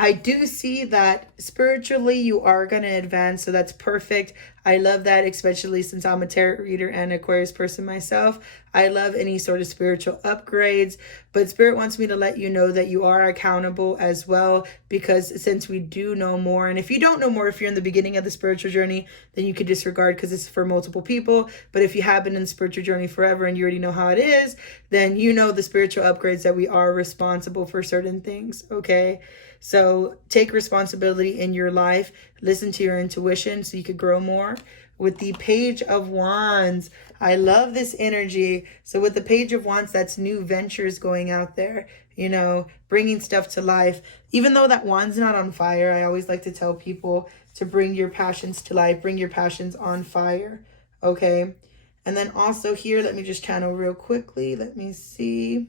I do see that spiritually you are going to advance. So that's perfect. I love that, especially since I'm a tarot reader and Aquarius person myself. I love any sort of spiritual upgrades, but Spirit wants me to let you know that you are accountable as well, because since we do know more, and if you don't know more, if you're in the beginning of the spiritual journey, then you could disregard because it's for multiple people. But if you have been in the spiritual journey forever and you already know how it is, then you know the spiritual upgrades that we are responsible for certain things, okay? So take responsibility in your life. Listen to your intuition so you could grow more. With the Page of Wands, I love this energy. So with the Page of Wands, that's new ventures going out there, you know, bringing stuff to life. Even though that wand's not on fire, I always like to tell people to bring your passions to life, bring your passions on fire, okay? And then also here, let me just channel real quickly. Let me see.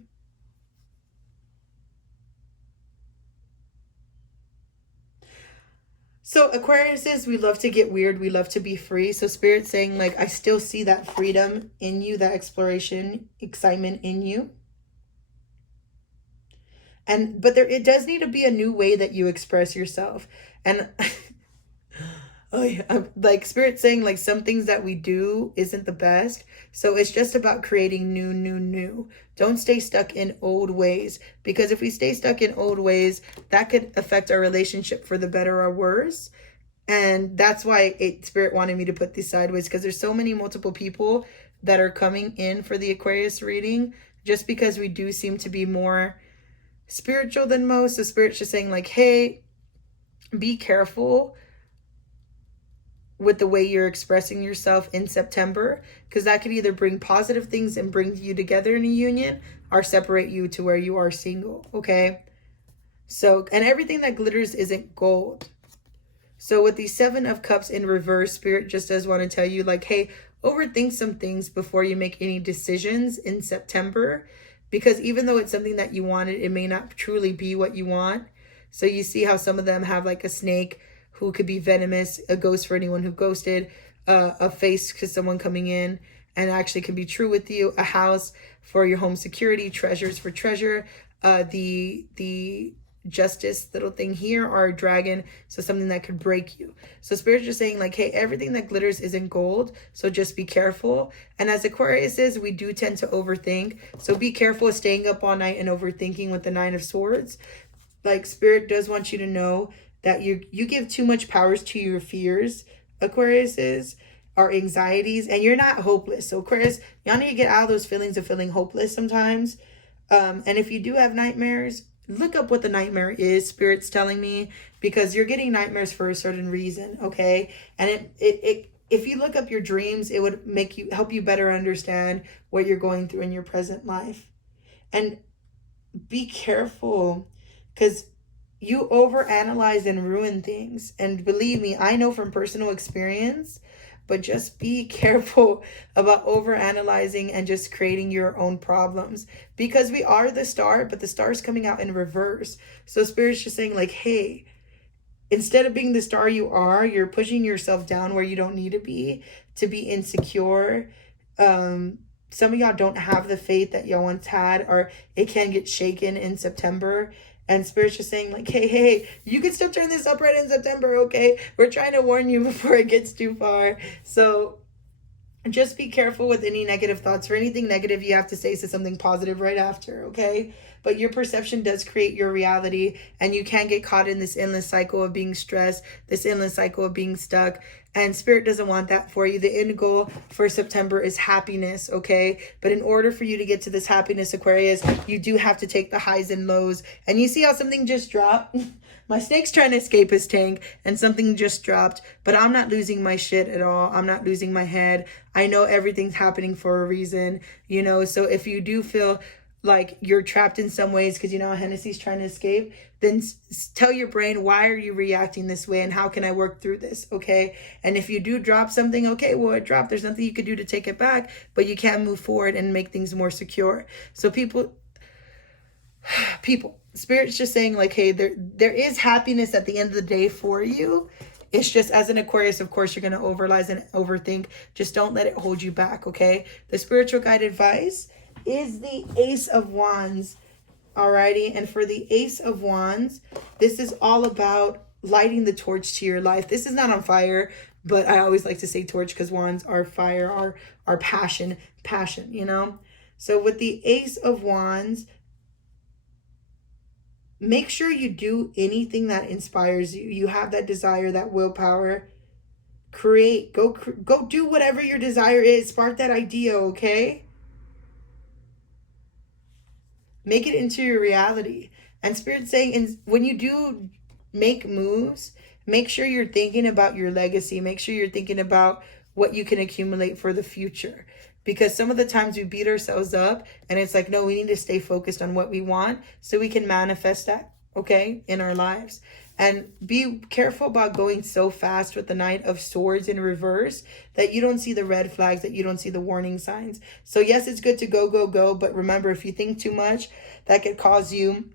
So Aquariuses, we love to get weird. We love to be free. So Spirit's saying, like, I still see that freedom in you, that exploration, excitement in you. But it does need to be a new way that you express yourself. And oh yeah, like Spirit's saying, like, some things that we do isn't the best. So it's just about creating new. Don't stay stuck in old ways, because if we stay stuck in old ways, that could affect our relationship for the better or worse. And that's why Spirit wanted me to put this sideways, because there's so many multiple people that are coming in for the Aquarius reading, just because we do seem to be more spiritual than most. So Spirit's just saying, like, hey, be careful with the way you're expressing yourself in September, because that could either bring positive things and bring you together in a union, or separate you to where you are single, okay? So, and everything that glitters isn't gold. So with the Seven of Cups in reverse, Spirit just does want to tell you, like, hey, overthink some things before you make any decisions in September, because even though it's something that you wanted, it may not truly be what you want. So you see how some of them have like a snake who could be venomous, a ghost for anyone who ghosted, a face to someone coming in and actually can be true with you, a house for your home security, treasures for treasure, the justice little thing here, or a dragon, so something that could break you. So Spirit's just saying, like, hey, everything that glitters isn't gold, so just be careful. And as Aquarius is, we do tend to overthink, so be careful of staying up all night and overthinking with the Nine of Swords. Like, Spirit does want you to know that you give too much powers to your fears, Aquariuses, or anxieties, and you're not hopeless. So Aquarius, y'all need to get out of those feelings of feeling hopeless sometimes. And if you do have nightmares, look up what the nightmare is, Spirit's telling me, because you're getting nightmares for a certain reason, okay? And if you look up your dreams, it would help you better understand what you're going through in your present life. And be careful, because you overanalyze and ruin things. And believe me, I know from personal experience, but just be careful about overanalyzing and just creating your own problems, because we are the star, but the star's coming out in reverse. So Spirit's just saying, like, hey, instead of being the star you're pushing yourself down where you don't need to be insecure. Some of y'all don't have the faith that y'all once had, or it can get shaken in September. And Spirit's just saying, like, hey, you can still turn this up right in September, okay? We're trying to warn you before it gets too far. So just be careful with any negative thoughts. For anything negative, you have to say something positive right after, okay? But your perception does create your reality, and you can get caught in this endless cycle of being stressed, this endless cycle of being stuck. And Spirit doesn't want that for you. The end goal for September is happiness, okay? But in order for you to get to this happiness, Aquarius, you do have to take the highs and lows. And you see how something just dropped? My snake's trying to escape his tank and something just dropped. But I'm not losing my shit at all. I'm not losing my head. I know everything's happening for a reason, you know? So if you do feel like you're trapped in some ways because you know Hennessy's trying to escape, then tell your brain, why are you reacting this way and how can I work through this, okay? And if you do drop something, okay, well, it dropped. There's nothing you could do to take it back, but you can move forward and make things more secure. So people, Spirit's just saying like, hey, there is happiness at the end of the day for you. It's just, as an Aquarius, of course, you're going to overanalyze and overthink. Just don't let it hold you back, okay? The spiritual guide advice is the Ace of Wands. Alrighty, and for the Ace of Wands, this is all about lighting the torch to your life. This is not on fire, but I always like to say torch because wands are fire, our passion, you know? So with the Ace of Wands, make sure you do anything that inspires you. You have that desire, that willpower. Create, go do whatever your desire is. Spark that idea, okay? Make it into your reality. And Spirit's saying, when you do make moves, make sure you're thinking about your legacy. Make sure you're thinking about what you can accumulate for the future. Because some of the times we beat ourselves up and it's like, no, we need to stay focused on what we want so we can manifest that, okay, in our lives. And be careful about going so fast with the Knight of Swords in reverse that you don't see the red flags, that you don't see the warning signs. So yes, it's good to go. But remember, if you think too much, that could cause you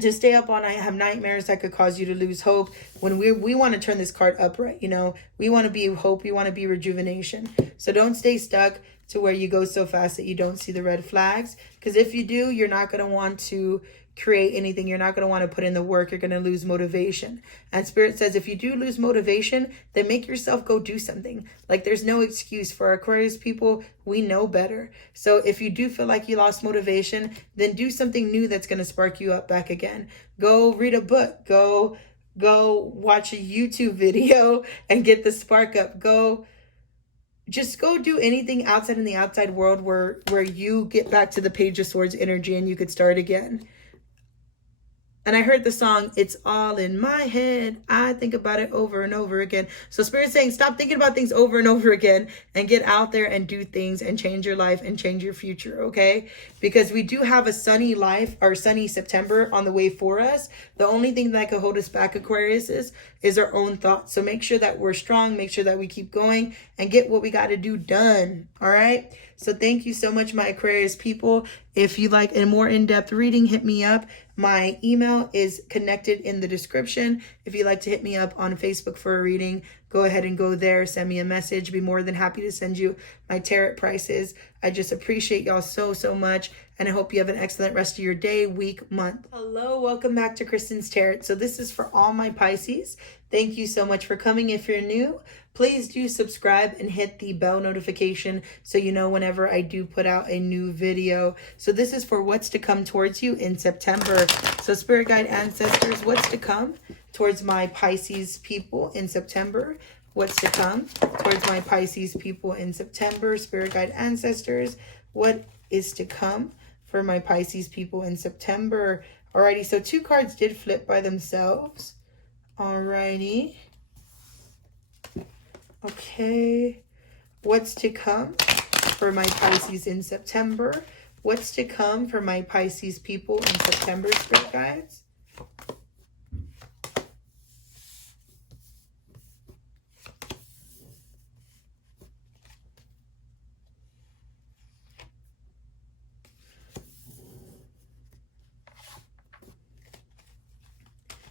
to stay up all night, have nightmares. That could cause you to lose hope. When we want to turn this card upright, you know, we want to be hope. We want to be rejuvenation. So don't stay stuck to where you go so fast that you don't see the red flags. Because if you do, you're not going to want to create anything. You're not going to want to put in the work. You're going to lose motivation. And Spirit says, if you do lose motivation, then make yourself go do something. Like, there's no excuse. For Aquarius people, we know better. So if you do feel like you lost motivation, then do something new that's going to spark you up back again. Go read a book. Go watch a YouTube video and get the spark up. Just go do anything outside in the outside world where you get back to the Page of Swords energy and you could start again. And I heard the song, It's All in My Head. I think about it over and over again. So Spirit's saying, stop thinking about things over and over again and get out there and do things and change your life and change your future, okay? Because we do have a sunny life, or sunny September on the way for us. The only thing that could hold us back, Aquarius, is our own thoughts. So make sure that we're strong, make sure that we keep going and get what we got to do done, all right? So thank you so much, my Aquarius people. If you like a more in-depth reading, hit me up. My email is connected in the description. If you'd like to hit me up on Facebook for a reading, go ahead and go there. Send me a message. Be more than happy to send you my tarot prices. I just appreciate y'all so much. And I hope you have an excellent rest of your day, week, month. Hello, welcome back to Kristen's Tarot. So this is for all my Pisces. Thank you so much for coming. If you're new, please do subscribe and hit the bell notification so you know whenever I do put out a new video. So this is for what's to come towards you in September. So Spirit Guide Ancestors, what's to come towards my Pisces people in September? What's to come towards my Pisces people in September? Spirit Guide Ancestors, what is to come for my Pisces people in September? Alrighty, so two cards did flip by themselves. Alrighty. Okay. What's to come for my Pisces in September? What's to come for my Pisces people in September, Spirit Guides?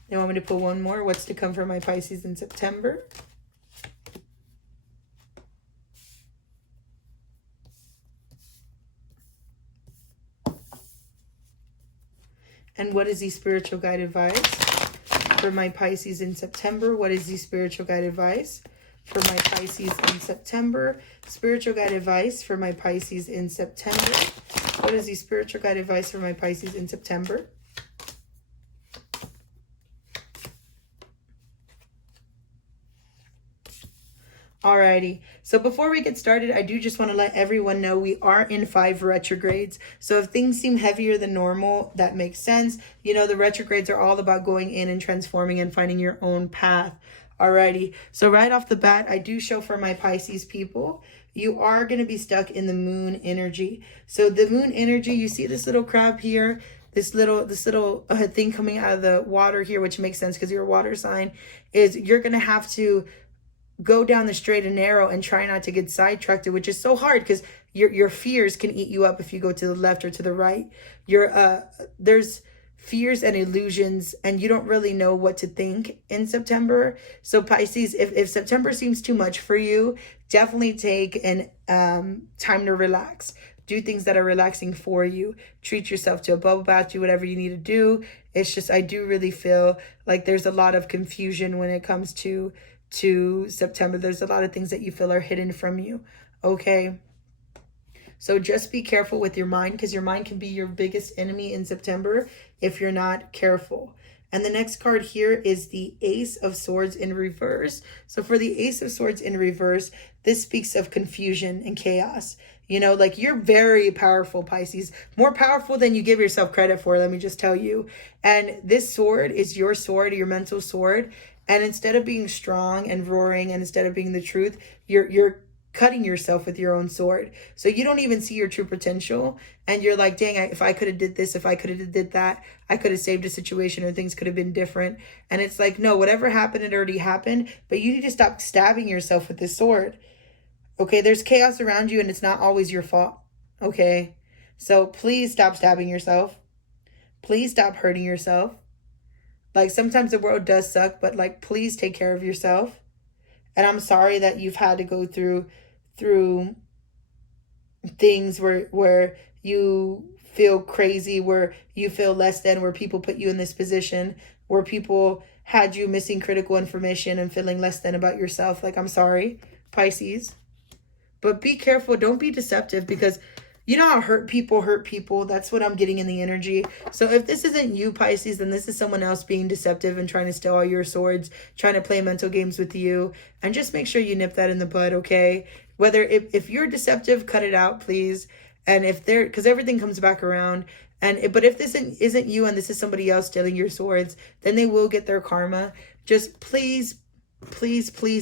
You want me to put one more? What's to come for my Pisces in September? And what is the spiritual guide advice for my Pisces in September? What is the spiritual guide advice for my Pisces in September? Spiritual guide advice for my Pisces in September. What is the spiritual guide advice for my Pisces in September? Alrighty, so before we get started, I do just want to let everyone know we are in 5 retrogrades. So if things seem heavier than normal, that makes sense. You know, the retrogrades are all about going in and transforming and finding your own path. Alrighty, so right off the bat, I do show for my Pisces people, you are going to be stuck in the moon energy. So the moon energy, you see this little crab here, this little thing coming out of the water here, which makes sense because you're a water sign, is you're going to have to go down the straight and narrow and try not to get sidetracked, which is so hard because your fears can eat you up if you go to the left or to the right. There's fears and illusions, and you don't really know what to think in September. So Pisces, if September seems too much for you, definitely take an time to relax. Do things that are relaxing for you. Treat yourself to a bubble bath. Do whatever you need to do. It's just, I do really feel like there's a lot of confusion when it comes to September. There's a lot of things that you feel are hidden from you. Okay. So just be careful with your mind, because your mind can be your biggest enemy in September if you're not careful. And the next card here is the Ace of Swords in reverse. So for the Ace of Swords in reverse, this speaks of confusion and chaos. You know, like, you're very powerful, Pisces. More powerful than you give yourself credit for, let me just tell you. And this sword is your sword, your mental sword. And instead of being strong and roaring, and instead of being the truth, you're cutting yourself with your own sword. So you don't even see your true potential. And you're like, dang, if I could have did this, if I could have did that, I could have saved a situation, or things could have been different. And it's like, no, whatever happened, it already happened. But you need to stop stabbing yourself with this sword. Okay, there's chaos around you, and it's not always your fault. Okay, so please stop stabbing yourself. Please stop hurting yourself. Like, sometimes the world does suck, but like, please take care of yourself. And I'm sorry that you've had to go through things where you feel crazy, where you feel less than, where people put you in this position, where people had you missing critical information and feeling less than about yourself. Like, I'm sorry, Pisces. But be careful. Don't be deceptive, because you know how hurt people. That's what I'm getting in the energy. So if this isn't you, Pisces, then this is someone else being deceptive and trying to steal all your swords, trying to play mental games with you. And just make sure you nip that in the bud, okay? Whether if you're deceptive, cut it out, please. And if they're, because everything comes back around. But if this isn't you and this is somebody else stealing your swords, then they will get their karma. Just please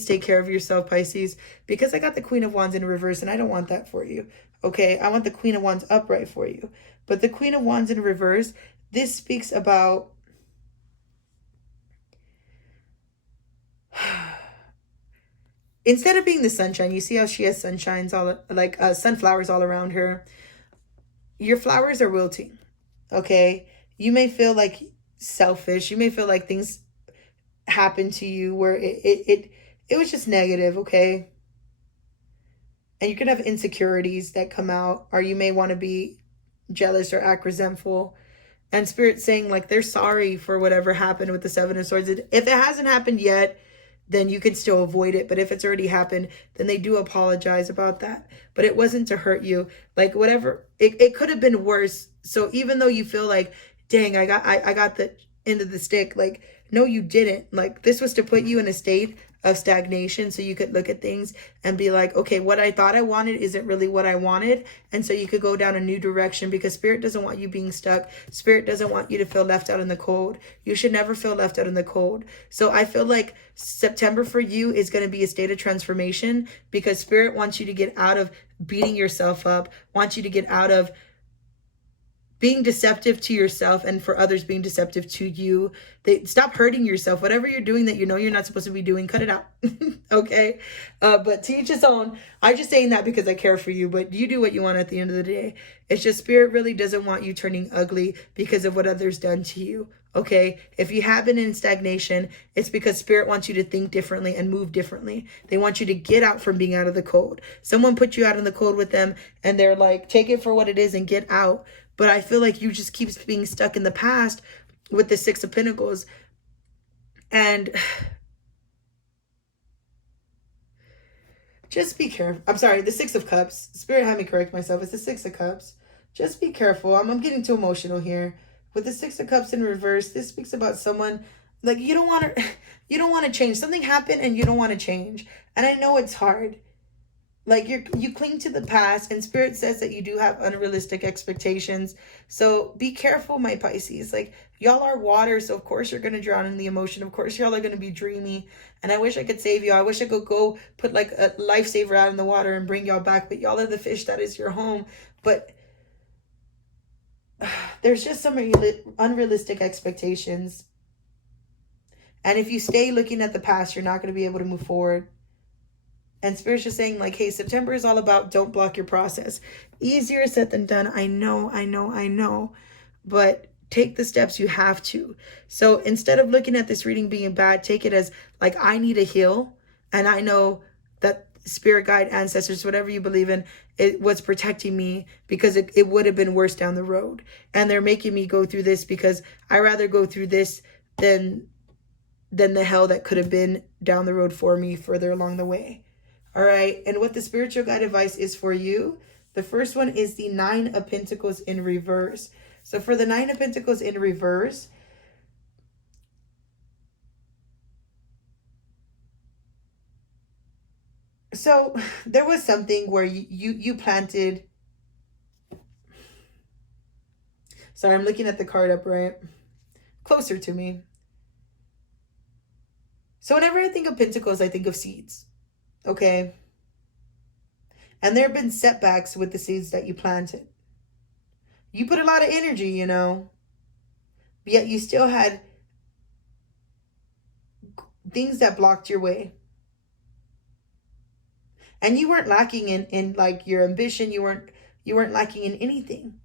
take care of yourself, Pisces, because I got the Queen of Wands in reverse, and I don't want that for you. Okay, I want the Queen of Wands upright for you. But the Queen of Wands in reverse, this speaks about instead of being the sunshine, you see how she has sunshines sunflowers all around her. Your flowers are wilting. Okay, you may feel like selfish. You may feel like things happened to you where it was just negative. Okay. And you can have insecurities that come out, or you may want to be jealous or act resentful. And Spirit's saying, like, they're sorry for whatever happened with the Seven of Swords. If it hasn't happened yet, then you can still avoid it. But if it's already happened, then they do apologize about that. But it wasn't to hurt you. Like, whatever, it could have been worse. So even though you feel like, dang, I got the end of the stick, like, no, you didn't. Like, this was to put you in a state of stagnation, so you could look at things and be like, okay, what I thought I wanted isn't really what I wanted. And so you could go down a new direction, because Spirit doesn't want you being stuck. Spirit doesn't want you to feel left out in the cold. You should never feel left out in the cold. So I feel like September for you is going to be a state of transformation, because Spirit wants you to get out of beating yourself up, wants you to get out of being deceptive to yourself and for others being deceptive to you. Stop hurting yourself. Whatever you're doing that you know you're not supposed to be doing, cut it out. Okay? But to each his own. I'm just saying that because I care for you, but you do what you want at the end of the day. It's just Spirit really doesn't want you turning ugly because of what others done to you. Okay? If you have been in stagnation, it's because Spirit wants you to think differently and move differently. They want you to get out from being out of the cold. Someone put you out in the cold with them, and they're like, take it for what it is and get out. But I feel like you just keep being stuck in the past with the Six of Pentacles. And just be careful. I'm sorry, the Six of Cups. Spirit had me correct myself. It's the Six of Cups. Just be careful. I'm getting too emotional here. With the Six of Cups in reverse, this speaks about someone Like, you don't want to, you don't want to change. Something happened and you don't want to change. And I know it's hard. Like, you cling to the past, and Spirit says that you do have unrealistic expectations. So be careful, my Pisces. Like, y'all are water, so of course you're going to drown in the emotion. Of course y'all are going to be dreamy. And I wish I could save you. I wish I could go put like a lifesaver out in the water and bring y'all back. But y'all are the fish that is your home. But there's just some unrealistic expectations. And if you stay looking at the past, you're not going to be able to move forward. And Spirit's just saying, like, hey, September is all about don't block your process. Easier said than done. I know. But take the steps you have to. So instead of looking at this reading being bad, take it as, like, I need to heal. And I know that spirit guide, ancestors, whatever you believe in, it was protecting me, because it would have been worse down the road. And they're making me go through this because I rather go through this than the hell that could have been down the road for me further along the way. All right. And what the spiritual guide advice is for you, the first one is the 9 of Pentacles in reverse. So for the 9 of Pentacles in reverse, so there was something where you planted. Sorry, I'm looking at the card upright. Closer to me. So whenever I think of Pentacles, I think of seeds. Okay. And there have been setbacks with the seeds that you planted. You put a lot of energy, you know, but yet you still had things that blocked your way. And you weren't lacking in like your ambition. You weren't lacking in anything.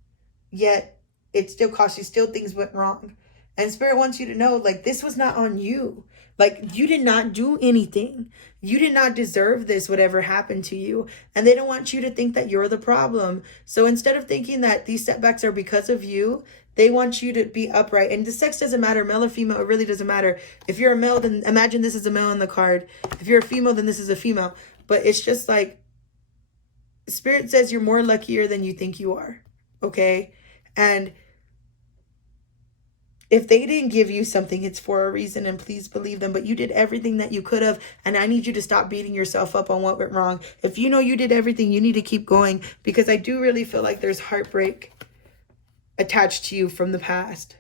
Yet it still cost you. Still things went wrong. And Spirit wants you to know, like, this was not on you. Like, you did not do anything. You did not deserve this, whatever happened to you. And they don't want you to think that you're the problem. So instead of thinking that these setbacks are because of you, they want you to be upright. And the sex doesn't matter, male or female. It really doesn't matter. If you're a male, then imagine this is a male in the card. If you're a female, then this is a female. But it's just like, Spirit says you're more luckier than you think you are. Okay? And if they didn't give you something, it's for a reason, and please believe them. But you did everything that you could have, and I need you to stop beating yourself up on what went wrong. If you know you did everything, you need to keep going, because I do really feel like there's heartbreak attached to you from the past.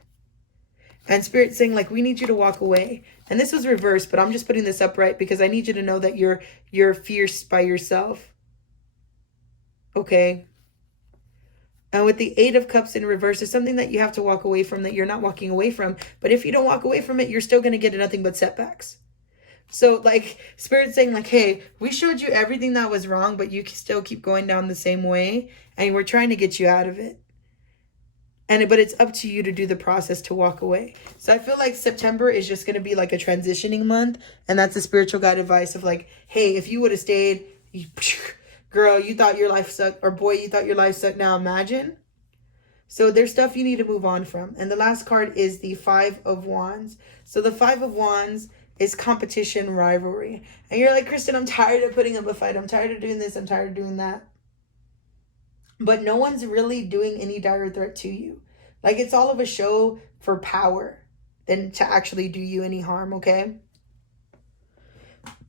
And Spirit's saying, like, we need you to walk away. And this was reversed, but I'm just putting this upright because I need you to know that you're fierce by yourself. Okay? And with the 8 of Cups in reverse, is something that you have to walk away from, that you're not walking away from. But if you don't walk away from it, you're still going to get nothing but setbacks. So, like, Spirit's saying, like, hey, we showed you everything that was wrong, but you still keep going down the same way. And we're trying to get you out of it. But it's up to you to do the process to walk away. So I feel like September is just going to be like a transitioning month. And that's the spiritual guide advice of, like, hey, if you would have stayed, girl, you thought your life sucked, or boy, you thought your life sucked. Now imagine. So there's stuff you need to move on from. And the last card is the 5 of Wands. So the 5 of Wands is competition, rivalry. And you're like, Kristen, I'm tired of putting up a fight. I'm tired of doing this. I'm tired of doing that. But no one's really doing any dire threat to you. Like, it's all of a show for power than to actually do you any harm, okay?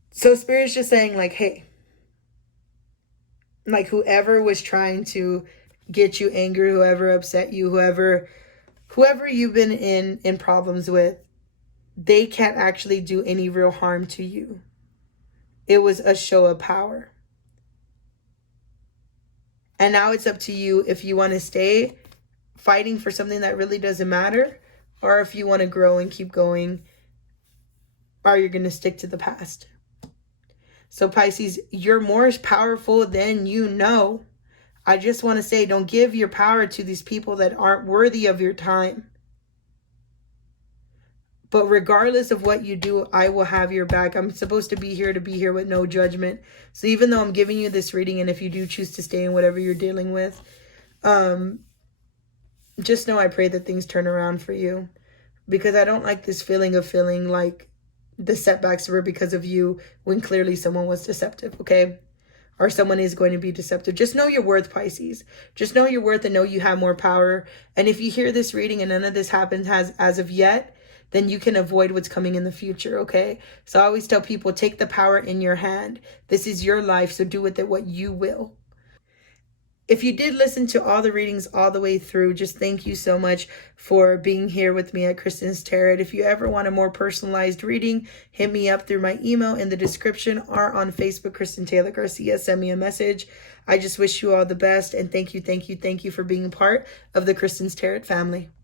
So Spirit's just saying, like, hey, like, whoever was trying to get you angry, whoever upset you, whoever you've been in problems with, they can't actually do any real harm to you. It was a show of power. And now it's up to you if you want to stay fighting for something that really doesn't matter, or if you want to grow and keep going, or you're going to stick to the past. So Pisces, you're more powerful than you know. I just want to say, don't give your power to these people that aren't worthy of your time. But regardless of what you do, I will have your back. I'm supposed to be here with no judgment. So even though I'm giving you this reading, and if you do choose to stay in whatever you're dealing with, just know I pray that things turn around for you. Because I don't like this feeling of feeling like the setbacks were because of you when clearly someone was deceptive, okay? Or someone is going to be deceptive. Just know your worth, Pisces. Just know your worth and know you have more power. And if you hear this reading and none of this happens as of yet, then you can avoid what's coming in the future, okay? So I always tell people, take the power in your hand. This is your life, so do with it what you will. If you did listen to all the readings all the way through, just thank you so much for being here with me at Kristen's Tarot. If you ever want a more personalized reading, hit me up through my email in the description or on Facebook, Kristen Taylor Garcia. Send me a message. I just wish you all the best, and thank you for being part of the Kristen's Tarot family.